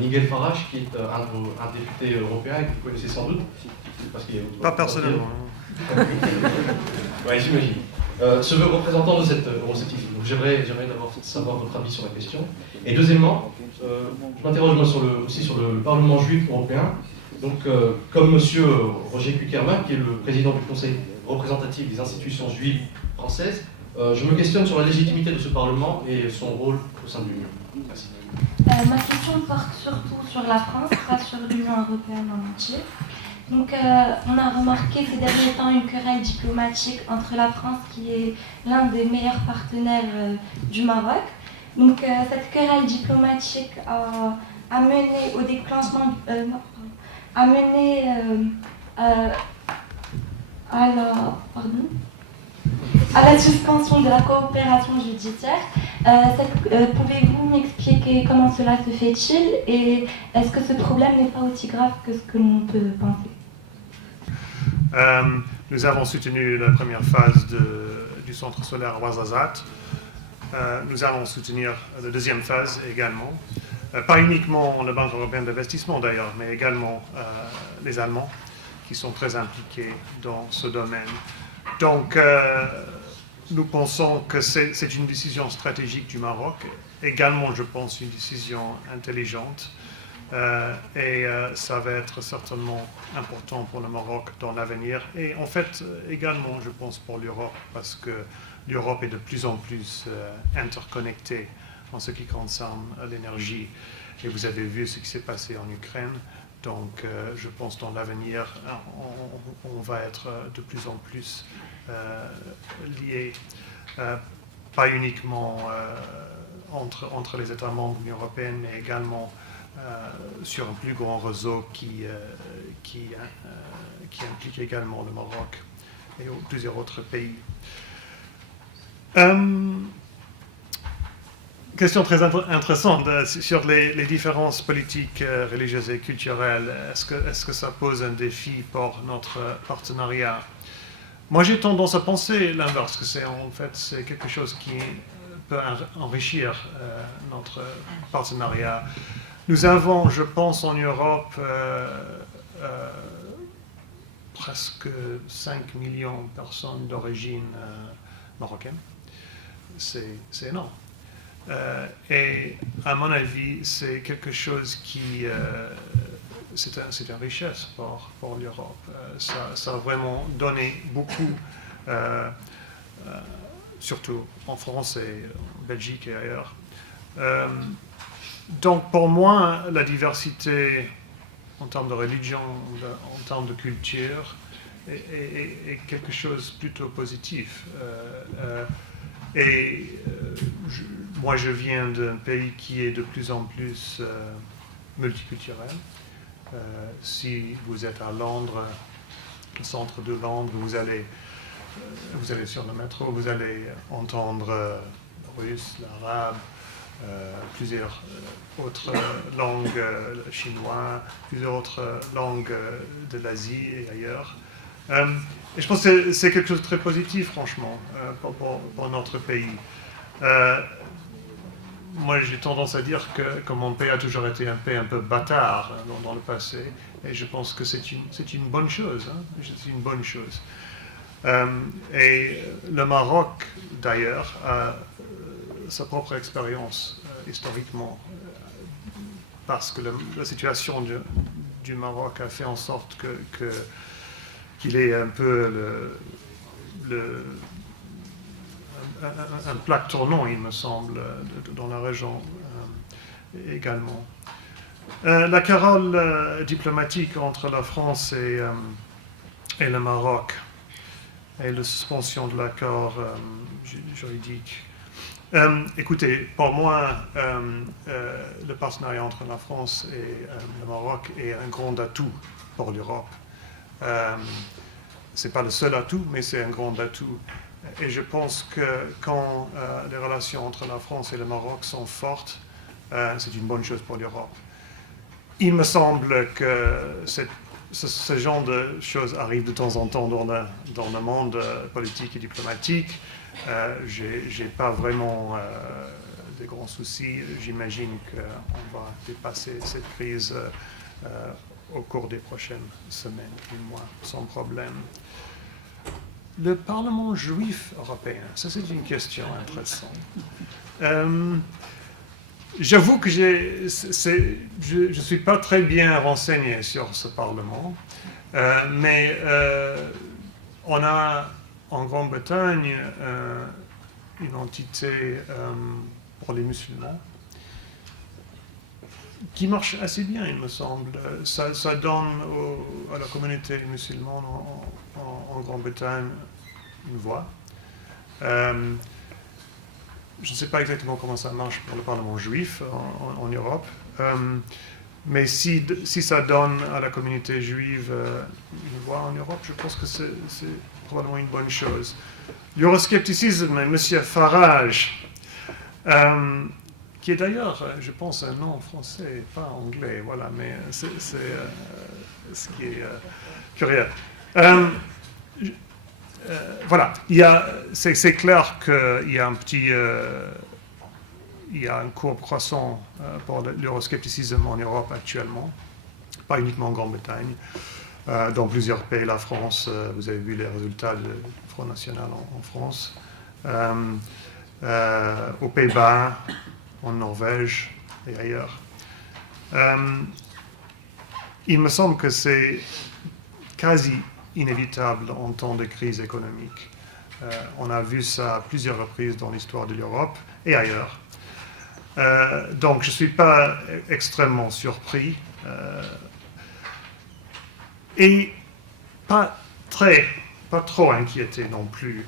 Nigel Farage, qui est un député européen, que vous connaissez sans doute. Parce qu'il Pas personnellement. Oui, j'imagine. Se veut représentant de cet euroscepticisme. Donc j'aimerais d'abord savoir votre avis sur la question. Et deuxièmement, je m'interroge moi aussi sur le Parlement juif européen. Donc, comme M. Roger Kuckerman, qui est le président du Conseil représentatif des institutions juives françaises, je me questionne sur la légitimité de ce Parlement et son rôle au sein de l'Union. Merci. Ma question porte surtout sur la France, pas sur l'Union européenne en entier. Donc, on a remarqué ces derniers temps une querelle diplomatique entre la France, qui est l'un des meilleurs partenaires du Maroc. Donc, cette querelle diplomatique a mené au déclenchement, a mené à la suspension de la coopération judiciaire. Pouvez-vous m'expliquer comment cela se fait-il et est-ce que ce problème n'est pas aussi grave que ce que l'on peut penser? Nous avons soutenu la première phase du centre solaire Ouarzazate. Nous allons soutenir la deuxième phase également. Pas uniquement la Banque européenne d'investissement d'ailleurs, mais également les Allemands qui sont très impliqués dans ce domaine. Donc, nous pensons que c'est une décision stratégique du Maroc, également, je pense, une décision intelligente. Et ça va être certainement important pour le Maroc dans l'avenir. Et en fait, également, je pense, pour l'Europe, parce que l'Europe est de plus en plus interconnectée en ce qui concerne l'énergie. Et vous avez vu ce qui s'est passé en Ukraine. Donc, je pense dans l'avenir, on va être de plus en plus liés, pas uniquement entre les États membres de l'Union européenne, mais également sur un plus grand réseau qui implique également le Maroc et plusieurs autres pays. Question très intéressante sur les différences politiques, religieuses et culturelles. Est-ce que ça pose un défi pour notre partenariat? Moi, j'ai tendance à penser l'inverse, que c'est quelque chose qui peut enrichir notre partenariat. Nous avons, je pense, en Europe, presque 5 millions de personnes d'origine marocaine. C'est énorme. Et à mon avis, c'est quelque chose qui... c'est une richesse pour l'Europe. Ça a vraiment donné beaucoup, surtout en France et en Belgique et ailleurs. Donc pour moi, la diversité en termes de religion, en termes de culture, est quelque chose de plutôt positif. Moi, je viens d'un pays qui est de plus en plus multiculturel. Si vous êtes à Londres, au centre de Londres, vous allez sur le métro, vous allez entendre le russe, l'arabe, plusieurs autres langues chinoises, plusieurs autres langues de l'Asie et ailleurs. Et je pense que c'est quelque chose de très positif, franchement, pour notre pays. Moi, j'ai tendance à dire que mon pays a toujours été un pays un peu bâtard dans le passé, et je pense que c'est une bonne chose. C'est une bonne chose. Et le Maroc, d'ailleurs, a sa propre expérience historiquement, parce que la situation du Maroc a fait en sorte qu'il est un peu un plaque tournant, il me semble, dans la région également. La querelle diplomatique entre la France et le Maroc et la suspension de l'accord juridique. Écoutez, pour moi, le partenariat entre la France et le Maroc est un grand atout pour l'Europe. Ce n'est pas le seul atout, mais c'est un grand atout. Et je pense que quand les relations entre la France et le Maroc sont fortes, c'est une bonne chose pour l'Europe. Il me semble que ce genre de choses arrive de temps en temps dans le monde politique et diplomatique. Je n'ai pas vraiment de grands soucis. J'imagine qu'on va dépasser cette crise au cours des prochaines semaines et mois, sans problème. Le Parlement juif européen, ça c'est une question intéressante. J'avoue que je ne suis pas très bien renseigné sur ce Parlement, mais on a en Grande-Bretagne une entité pour les musulmans qui marche assez bien, il me semble. Ça donne à la communauté musulmane en Grande-Bretagne une voix. Je ne sais pas exactement comment ça marche pour le Parlement juif en Europe, mais si ça donne à la communauté juive une voix en Europe, je pense que c'est probablement une bonne chose. L'euroscepticisme, M. Farage, qui est d'ailleurs, je pense, un nom français, pas anglais, voilà, mais c'est ce qui est curieux. Voilà, c'est clair qu'il y a il y a un courbe croissant pour l'euroscepticisme en Europe actuellement, pas uniquement en Grande-Bretagne. Dans plusieurs pays, la France, vous avez vu les résultats du Front National en France, aux Pays-Bas, en Norvège et ailleurs. Il me semble que c'est quasi inévitable en temps de crise économique. On a vu ça à plusieurs reprises dans l'histoire de l'Europe et ailleurs. Donc je ne suis pas extrêmement surpris et pas trop inquiété non plus.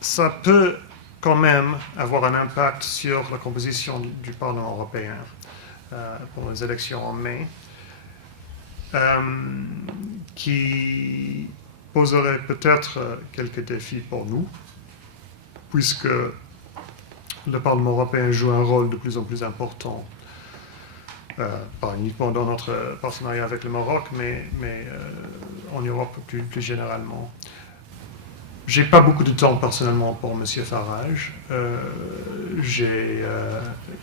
Ça peut quand même avoir un impact sur la composition du Parlement européen pour les élections en mai, qui poserait peut-être quelques défis pour nous, puisque le Parlement européen joue un rôle de plus en plus important, pas uniquement dans notre partenariat avec le Maroc, mais en Europe plus généralement. J'ai pas beaucoup de temps personnellement pour M. Farage. J'ai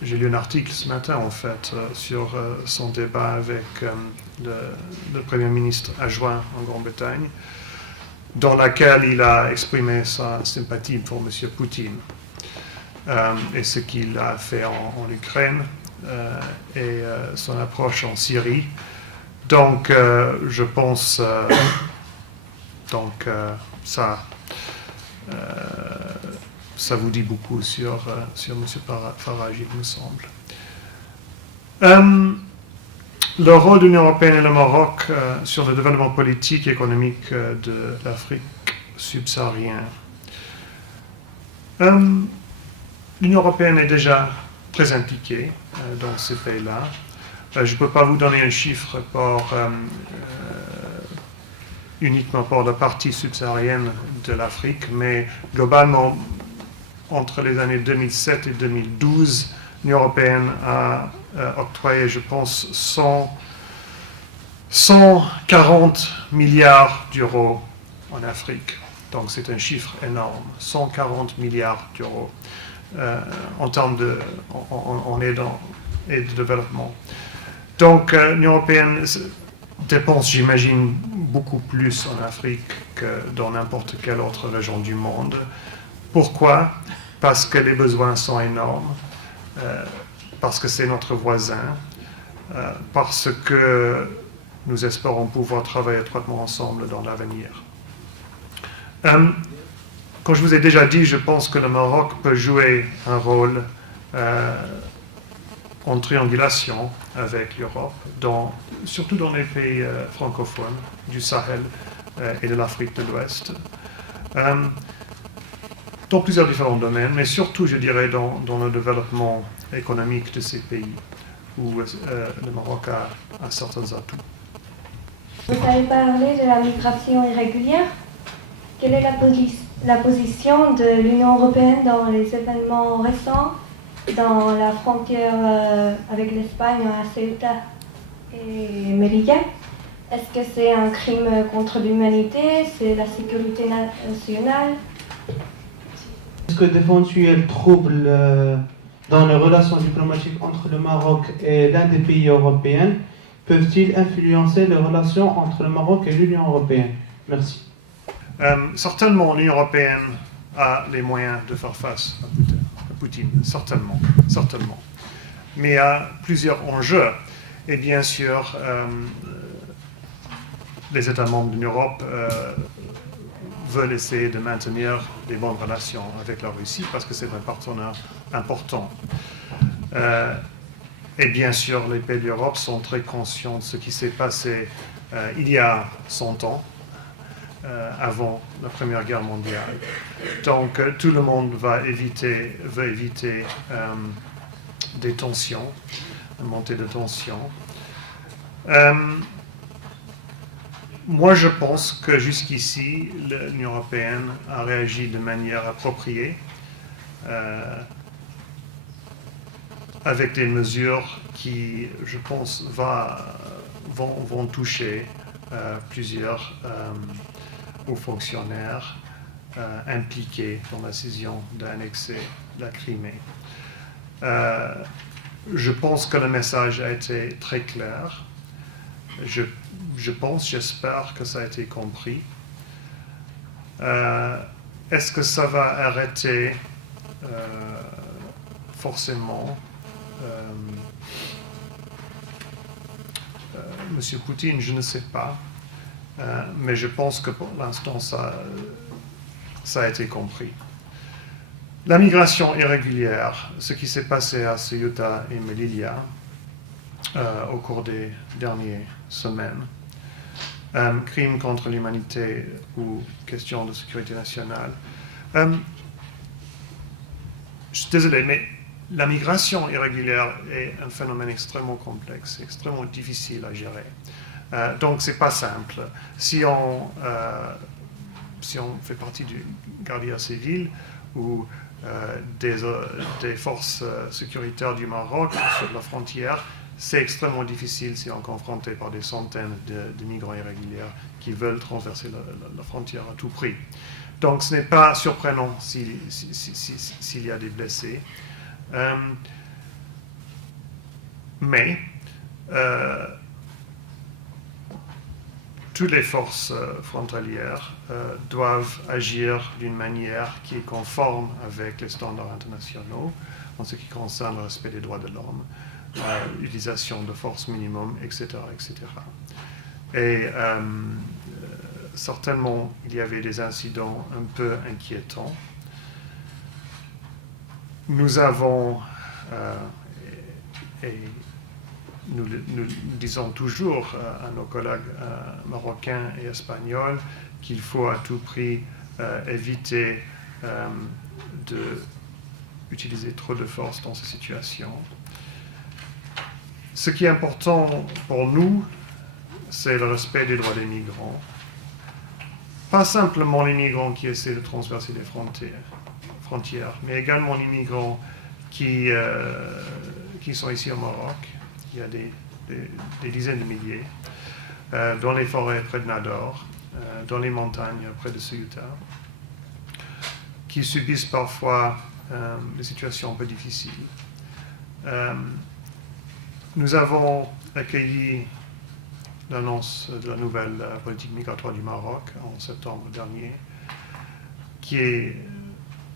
lu un article ce matin, en fait, sur son débat avec le Premier ministre adjoint en Grande-Bretagne, dans laquelle il a exprimé sa sympathie pour M. Poutine et ce qu'il a fait en Ukraine et son approche en Syrie. Donc, je pense... ça vous dit beaucoup sur M. Farage, il me semble. Le rôle de l'Union européenne et le Maroc sur le développement politique et économique de l'Afrique subsaharienne. L'Union européenne est déjà très impliquée dans ces pays-là. Je ne peux pas vous donner un chiffre uniquement pour la partie subsaharienne de l'Afrique, mais globalement, entre les années 2007 et 2012, l'Union européenne a octroyé, je pense, 140 milliards d'euros en Afrique. Donc c'est un chiffre énorme, 140 milliards d'euros en termes en aide et de développement. Donc l'Union européenne dépense, j'imagine, beaucoup plus en Afrique que dans n'importe quelle autre région du monde. Pourquoi? Parce que les besoins sont énormes, parce que c'est notre voisin, parce que nous espérons pouvoir travailler étroitement ensemble dans l'avenir. Comme je vous ai déjà dit, je pense que le Maroc peut jouer un rôle en triangulation avec l'Europe, surtout dans les pays francophones du Sahel et de l'Afrique de l'Ouest, dans plusieurs différents domaines, mais surtout, je dirais, dans le développement économique de ces pays où le Maroc a certains atouts. Vous avez parlé de la migration irrégulière. Quelle est la position de l'Union européenne dans les événements récents dans la frontière avec l'Espagne à Ceuta et Melilla? Est-ce que c'est un crime contre l'humanité? C'est la sécurité nationale? Est-ce que d'éventuels troubles dans les relations diplomatiques entre le Maroc et l'un des pays européens peuvent-ils influencer les relations entre le Maroc et l'Union européenne? Merci. Certainement, l'Union européenne a les moyens de faire face à Poutine, certainement. Mais il y a plusieurs enjeux. Et bien sûr, les États membres de l'Europe veulent essayer de maintenir des bonnes relations avec la Russie parce que c'est un partenaire important. Et bien sûr, les pays d'Europe sont très conscients de ce qui s'est passé il y a 100 ans, avant la Première Guerre mondiale. Donc, tout le monde veut éviter des tensions, une montée de tensions. Moi, je pense que jusqu'ici, l'Union européenne a réagi de manière appropriée, avec des mesures qui, je pense, vont toucher plusieurs hauts fonctionnaires impliqués dans la décision d'annexer la Crimée. Je pense que le message a été très clair. J'espère que ça a été compris. Est-ce que ça va arrêter forcément Monsieur Poutine? Je ne sais pas. Mais je pense que pour l'instant, ça a été compris. La migration irrégulière, ce qui s'est passé à Ceuta et Melilla au cours des dernières semaines, crimes contre l'humanité ou question de sécurité nationale. Je suis désolé, mais la migration irrégulière est un phénomène extrêmement complexe, extrêmement difficile à gérer. Donc, ce n'est pas simple. Si on fait partie du Guardia Civil ou des forces sécuritaires du Maroc sur la frontière, c'est extrêmement difficile si on est confronté par des centaines de migrants irréguliers qui veulent traverser la frontière à tout prix. Donc, ce n'est pas surprenant s'il y a des blessés. Mais toutes les forces frontalières doivent agir d'une manière qui est conforme avec les standards internationaux en ce qui concerne le respect des droits de l'homme, l'utilisation de force minimum, etc. etc. Et certainement, il y avait des incidents un peu inquiétants. Nous avons, et nous disons toujours à nos collègues marocains et espagnols qu'il faut à tout prix éviter d'utiliser trop de force dans ces situations. Ce qui est important pour nous, c'est le respect des droits des migrants. Pas simplement les migrants qui essaient de transverser les frontières, frontières, mais également les migrants qui sont ici au Maroc. Il y a des dizaines de milliers, dans les forêts près de Nador, dans les montagnes près de Ceuta, qui subissent parfois des situations un peu difficiles. Nous avons accueilli l'annonce de la nouvelle politique migratoire du Maroc en septembre dernier, qui est,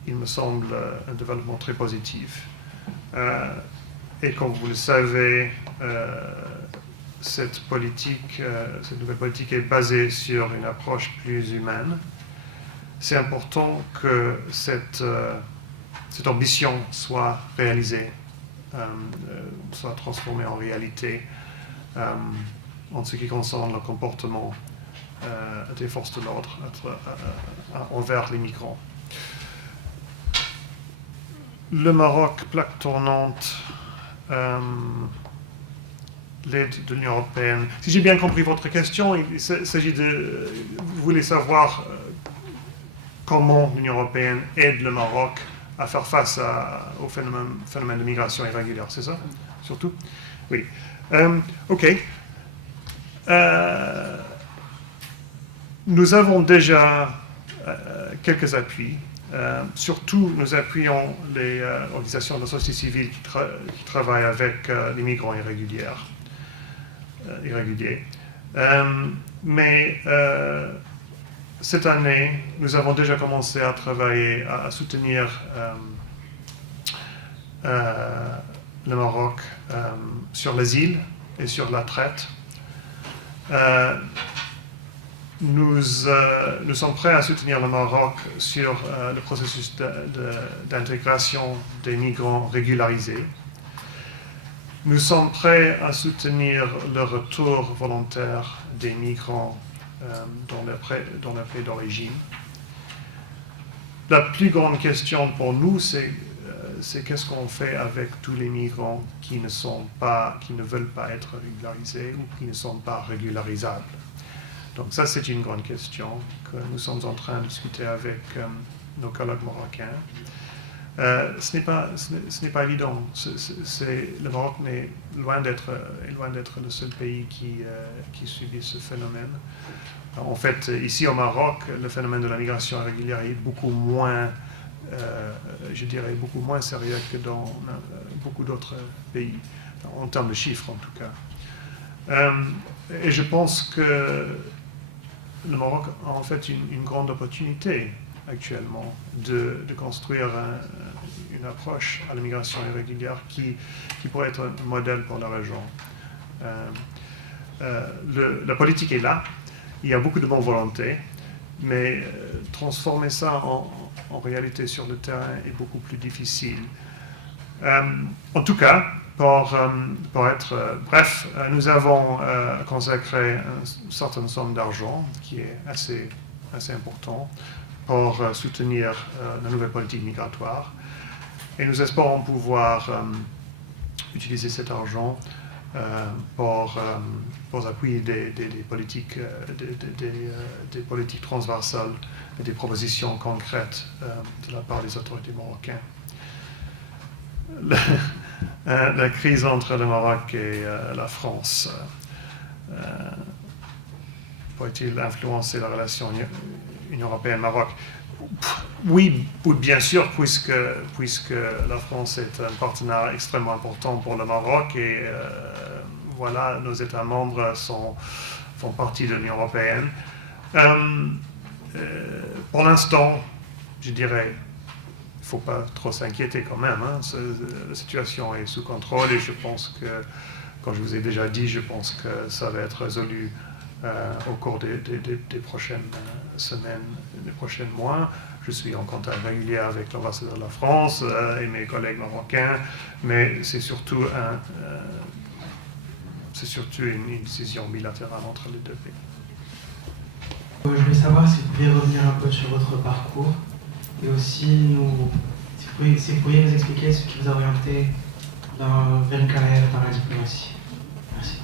il me semble, un développement très positif. Et comme vous le savez, cette nouvelle politique est basée sur une approche plus humaine. C'est important que cette ambition soit réalisée, soit transformée en réalité en ce qui concerne le comportement des forces de l'ordre envers les migrants. Le Maroc, plaque tournante, l'aide de l'Union européenne. Si j'ai bien compris votre question, il s'agit de... Vous voulez savoir comment l'Union européenne aide le Maroc à faire face au phénomène de migration irrégulière, c'est ça? Surtout? Oui. OK. Nous avons déjà quelques appuis. Surtout, nous appuyons les organisations de la société civile qui travaillent avec les migrants irréguliers. Mais cette année, nous avons déjà commencé à travailler, à soutenir le Maroc sur l'asile et sur la traite. Nous sommes prêts à soutenir le Maroc sur le processus d'intégration des migrants régularisés. Nous sommes prêts à soutenir le retour volontaire des migrants dans leur pays d'origine. La plus grande question pour nous, c'est qu'est-ce qu'on fait avec tous les migrants qui ne veulent pas être régularisés ou qui ne sont pas régularisables. Donc ça, c'est une grande question que nous sommes en train de discuter avec nos collègues marocains. Ce n'est pas évident. Le Maroc est loin d'être le seul pays qui subit ce phénomène. En fait, ici au Maroc, le phénomène de la migration irrégulière est beaucoup moins, je dirais, beaucoup moins sérieux que dans beaucoup d'autres pays, en termes de chiffres en tout cas. Et je pense que le Maroc a en fait une grande opportunité actuellement de construire une approche à l'immigration irrégulière qui pourrait être un modèle pour la région. La politique est là, il y a beaucoup de bonne volonté, mais transformer ça en réalité sur le terrain est beaucoup plus difficile. En tout cas, pour être bref, nous avons consacré une certaine somme d'argent qui est assez important pour soutenir la nouvelle politique migratoire. Et nous espérons pouvoir utiliser cet argent pour appuyer des politiques transversales et des propositions concrètes de la part des autorités marocaines. La crise entre le Maroc et la France pourrait-il influencer la relation Union européenne-Maroc? Oui, bien sûr, puisque la France est un partenaire extrêmement important pour le Maroc et voilà, nos États membres font partie de l'Union européenne. Pour l'instant, je dirais, il ne faut pas trop s'inquiéter quand même. La situation est sous contrôle et je pense que, comme je vous ai déjà dit, je pense que ça va être résolu au cours des prochaines semaines, des prochains mois. Je suis en contact régulier avec l'ambassadeur de la France et mes collègues marocains, mais c'est surtout une décision bilatérale entre les deux pays. Je voulais savoir si vous pouvez revenir un peu sur votre parcours et aussi si vous pourriez nous expliquer ce qui vous a orienté vers une carrière dans la diplomatie. Merci.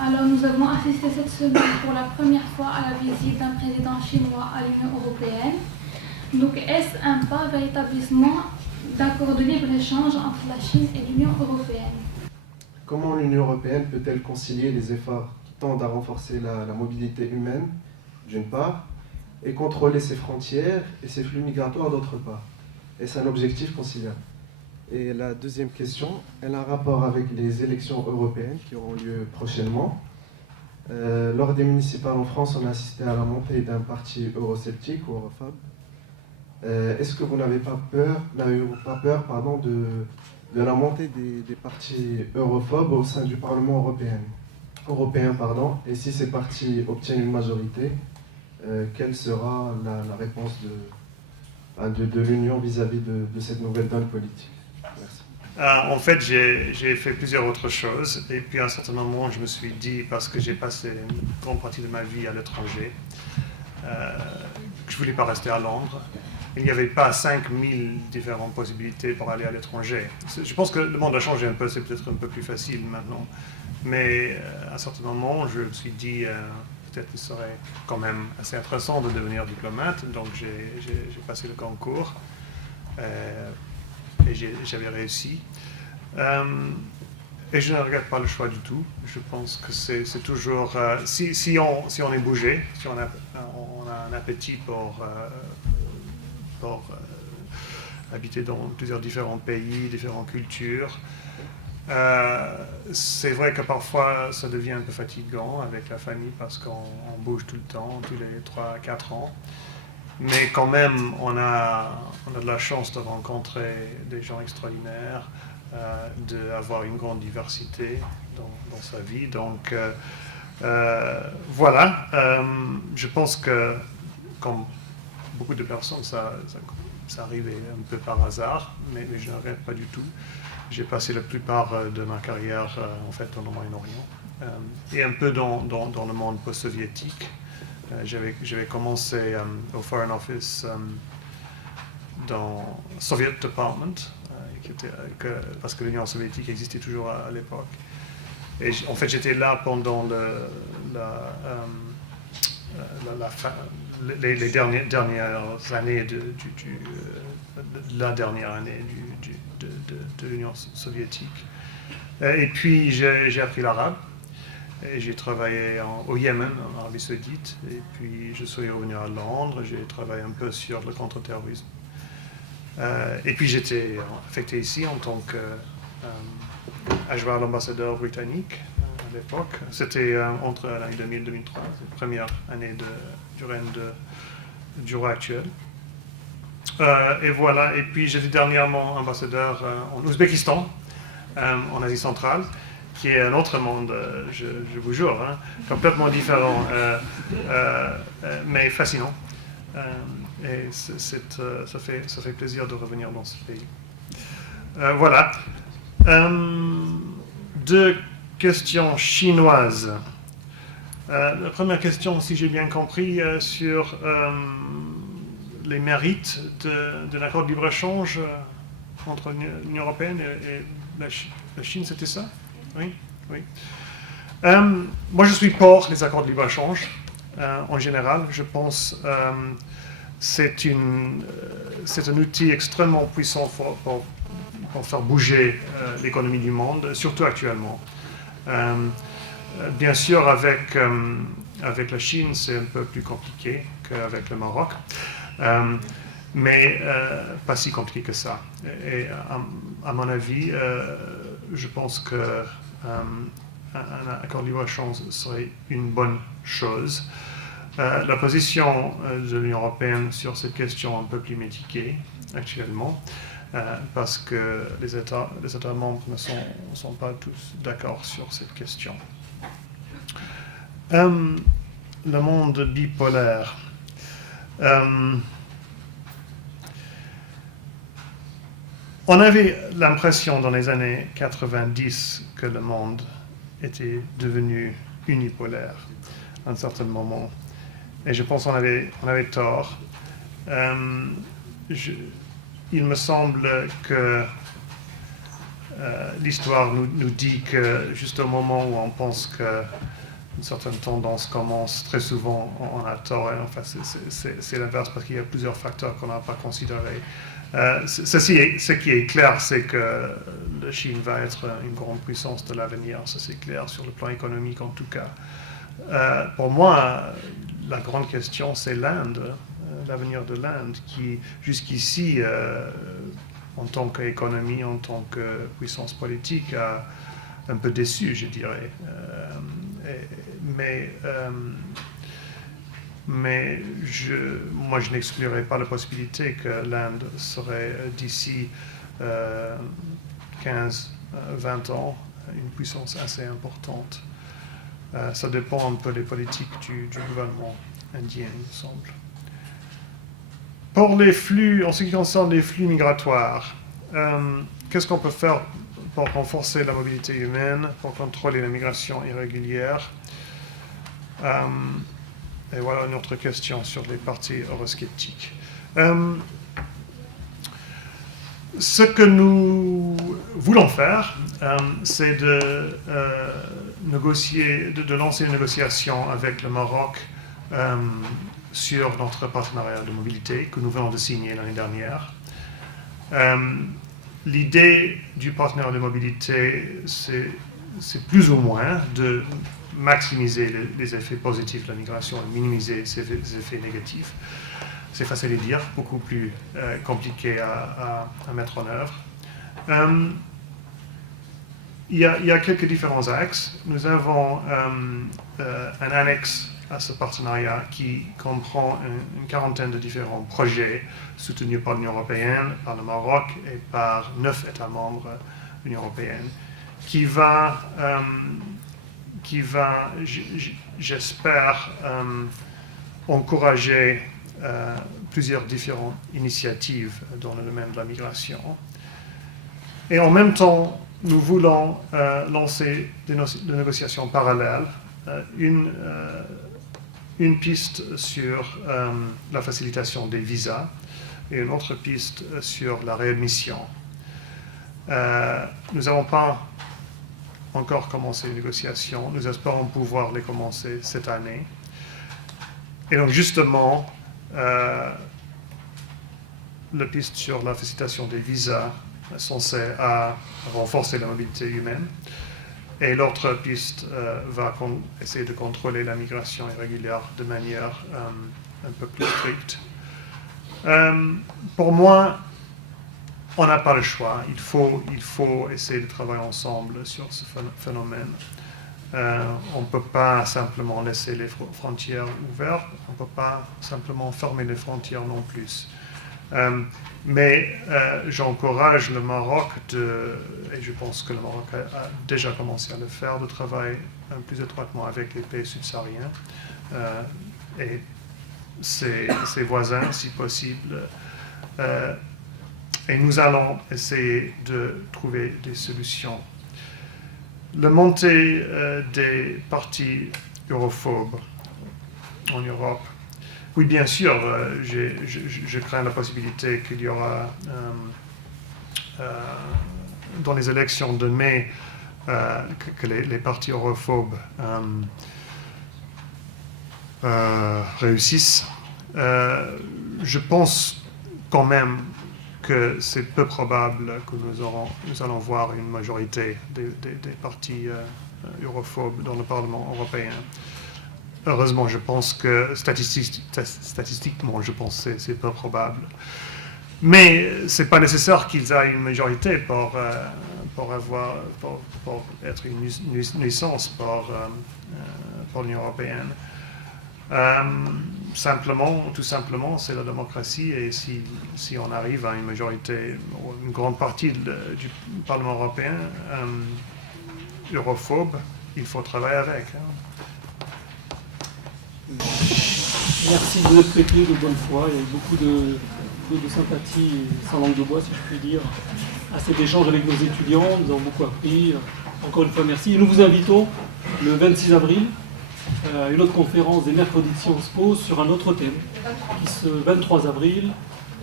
Alors nous avons assisté cette semaine pour la première fois à la visite d'un président chinois à l'Union européenne. Donc, est-ce un pas vers l'établissement d'accords de libre-échange entre la Chine et l'Union européenne? Comment l'Union européenne peut-elle concilier les efforts qui tendent à renforcer la mobilité humaine, d'une part, et contrôler ses frontières et ses flux migratoires, d'autre part? Est-ce un objectif conciliable? Et la deuxième question, elle a un rapport avec les élections européennes qui auront lieu prochainement. Lors des municipales en France, on a assisté à la montée d'un parti eurosceptique ou europhobe. Est-ce que vous n'avez pas peur, de la montée des partis europhobes au sein du Parlement européen, et si ces partis obtiennent une majorité, quelle sera la réponse de l'Union vis-à-vis de cette nouvelle donne politique? Merci. En fait, j'ai fait plusieurs autres choses, et puis à un certain moment, je me suis dit, parce que j'ai passé une grande partie de ma vie à l'étranger, que je ne voulais pas rester à Londres. Il n'y avait pas 5000 différentes possibilités pour aller à l'étranger. Je pense que le monde a changé un peu, c'est peut-être un peu plus facile maintenant. Mais à un certain moment, je me suis dit, peut-être que ce serait quand même assez intéressant de devenir diplomate. Donc j'ai passé le concours et j'avais réussi. Et je ne regrette pas le choix du tout. Je pense que c'est toujours... si on est bougé, si on a un appétit pour habiter dans plusieurs différents pays, différentes cultures. C'est vrai que parfois ça devient un peu fatigant avec la famille parce qu'on bouge tout le temps, tous les 3-4 ans. Mais quand même, on a de la chance de rencontrer des gens extraordinaires, d'avoir une grande diversité dans sa vie. Donc voilà, je pense que comme beaucoup de personnes, ça arrivait un peu par hasard, mais je ne regrette pas du tout. J'ai passé la plupart de ma carrière en fait dans le Moyen-Orient et un peu dans le monde post-soviétique. J'avais commencé au Foreign Office dans Soviet Department, parce que l'Union soviétique existait toujours à l'époque. Et en fait, j'étais là pendant les dernières années de la dernière année de l'Union soviétique. Et puis j'ai appris l'arabe et j'ai travaillé au Yémen, en Arabie Saoudite, et puis je suis revenu à Londres, j'ai travaillé un peu sur le contre-terrorisme. Et puis j'étais affecté ici en tant qu'adjoint à l'ambassadeur britannique à l'époque. C'était entre l'année 2000 et 2003, la première année du règne du roi actuel. Et voilà, et puis j'étais dernièrement ambassadeur en Ouzbékistan, en Asie centrale, qui est un autre monde, je vous jure, complètement différent, mais fascinant. Et ça fait plaisir de revenir dans ce pays. Voilà. 2 questions chinoises. La première question, si j'ai bien compris, sur les mérites de l'accord de libre-échange entre l'Union européenne et la Chine, c'était ça? Oui. Moi, je suis pour les accords de libre-échange en général. Je pense que c'est un outil extrêmement puissant pour faire bouger l'économie du monde, surtout actuellement. Bien sûr, avec la Chine, c'est un peu plus compliqué qu'avec le Maroc, mais pas si compliqué que ça. Et à mon avis, je pense que un accord de libre-échange serait une bonne chose. La position de l'Union européenne sur cette question est un peu plus médiquée actuellement, parce que les États membres ne sont pas tous d'accord sur cette question. Le monde bipolaire. On avait l'impression dans les années 90 que le monde était devenu unipolaire à un certain moment. Et je pense qu'on avait tort. Il me semble que l'histoire nous dit que juste au moment où on pense que une certaine tendance commence très souvent on a tort, et en fait c'est l'inverse parce qu'il y a plusieurs facteurs qu'on n'a pas considérés. Ce qui est clair, c'est que la Chine va être une grande puissance de l'avenir, ça c'est clair sur le plan économique en tout cas. Pour moi, la grande question c'est l'Inde, l'avenir de l'Inde qui jusqu'ici, en tant qu'économie, en tant que puissance politique, a un peu déçu, je dirais. Mais moi, je n'exclurais pas la possibilité que l'Inde serait d'ici 15-20 ans une puissance assez importante. Ça dépend un peu des politiques du gouvernement indien, il me semble. Pour les flux, en ce qui concerne les flux migratoires, qu'est-ce qu'on peut faire pour renforcer la mobilité humaine, pour contrôler la migration irrégulière? Et voilà une autre question sur les partis eurosceptiques. Ce que nous voulons faire, c'est de lancer une négociation avec le Maroc sur notre partenariat de mobilité que nous venons de signer l'année dernière. L'idée du partenariat de mobilité, c'est plus ou moins de maximiser les effets positifs de la migration et minimiser ses effets négatifs. C'est facile à dire, beaucoup plus compliqué à mettre en œuvre. Il y a quelques différents axes. Nous avons un annexe à ce partenariat qui comprend une quarantaine de différents projets soutenus par l'Union européenne, par le Maroc et par 9 États membres de l'Union européenne, qui va j'espère, encourager plusieurs différentes initiatives dans le domaine de la migration. Et en même temps, nous voulons lancer des négociations parallèles, une piste sur la facilitation des visas et une autre piste sur la réadmission. Nous n'avons pas encore commencé les négociations, nous espérons pouvoir les commencer cette année. Et donc justement, la piste sur la facilitation des visas est censée renforcer la mobilité humaine. Et l'autre piste va essayer de contrôler la migration irrégulière de manière un peu plus stricte. Pour moi, on n'a pas le choix. Il faut essayer de travailler ensemble sur ce phénomène. On ne peut pas simplement laisser les frontières ouvertes, on ne peut pas simplement fermer les frontières non plus. Mais j'encourage le Maroc, et je pense que le Maroc a déjà commencé à le faire, de travailler plus étroitement avec les pays subsahariens et ses voisins, si possible. Et nous allons essayer de trouver des solutions. La montée des partis europhobes en Europe, oui, bien sûr, je crains la possibilité qu'il y aura, dans les élections de mai, que les partis europhobes réussissent. Je pense quand même que c'est peu probable que nous allons voir une majorité des partis europhobes dans le Parlement européen. Heureusement, je pense que statistiquement, je pense que c'est peu probable. Mais ce n'est pas nécessaire qu'ils aient une majorité pour être une nuisance pour l'Union européenne. Tout simplement, c'est la démocratie, et si on arrive à une majorité, une grande partie du Parlement européen europhobe, il faut travailler avec. Merci de votre prêté de bonne foi. Il y a eu beaucoup de sympathie, sans langue de bois, si je puis dire, à cet échange avec nos étudiants. Nous avons beaucoup appris. Encore une fois, merci. Et nous vous invitons le 26 avril à une autre conférence des mercredis de Sciences Po sur un autre thème, le 23 avril,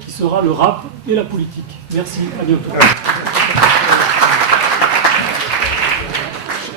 qui sera le rap et la politique. Merci, à bientôt.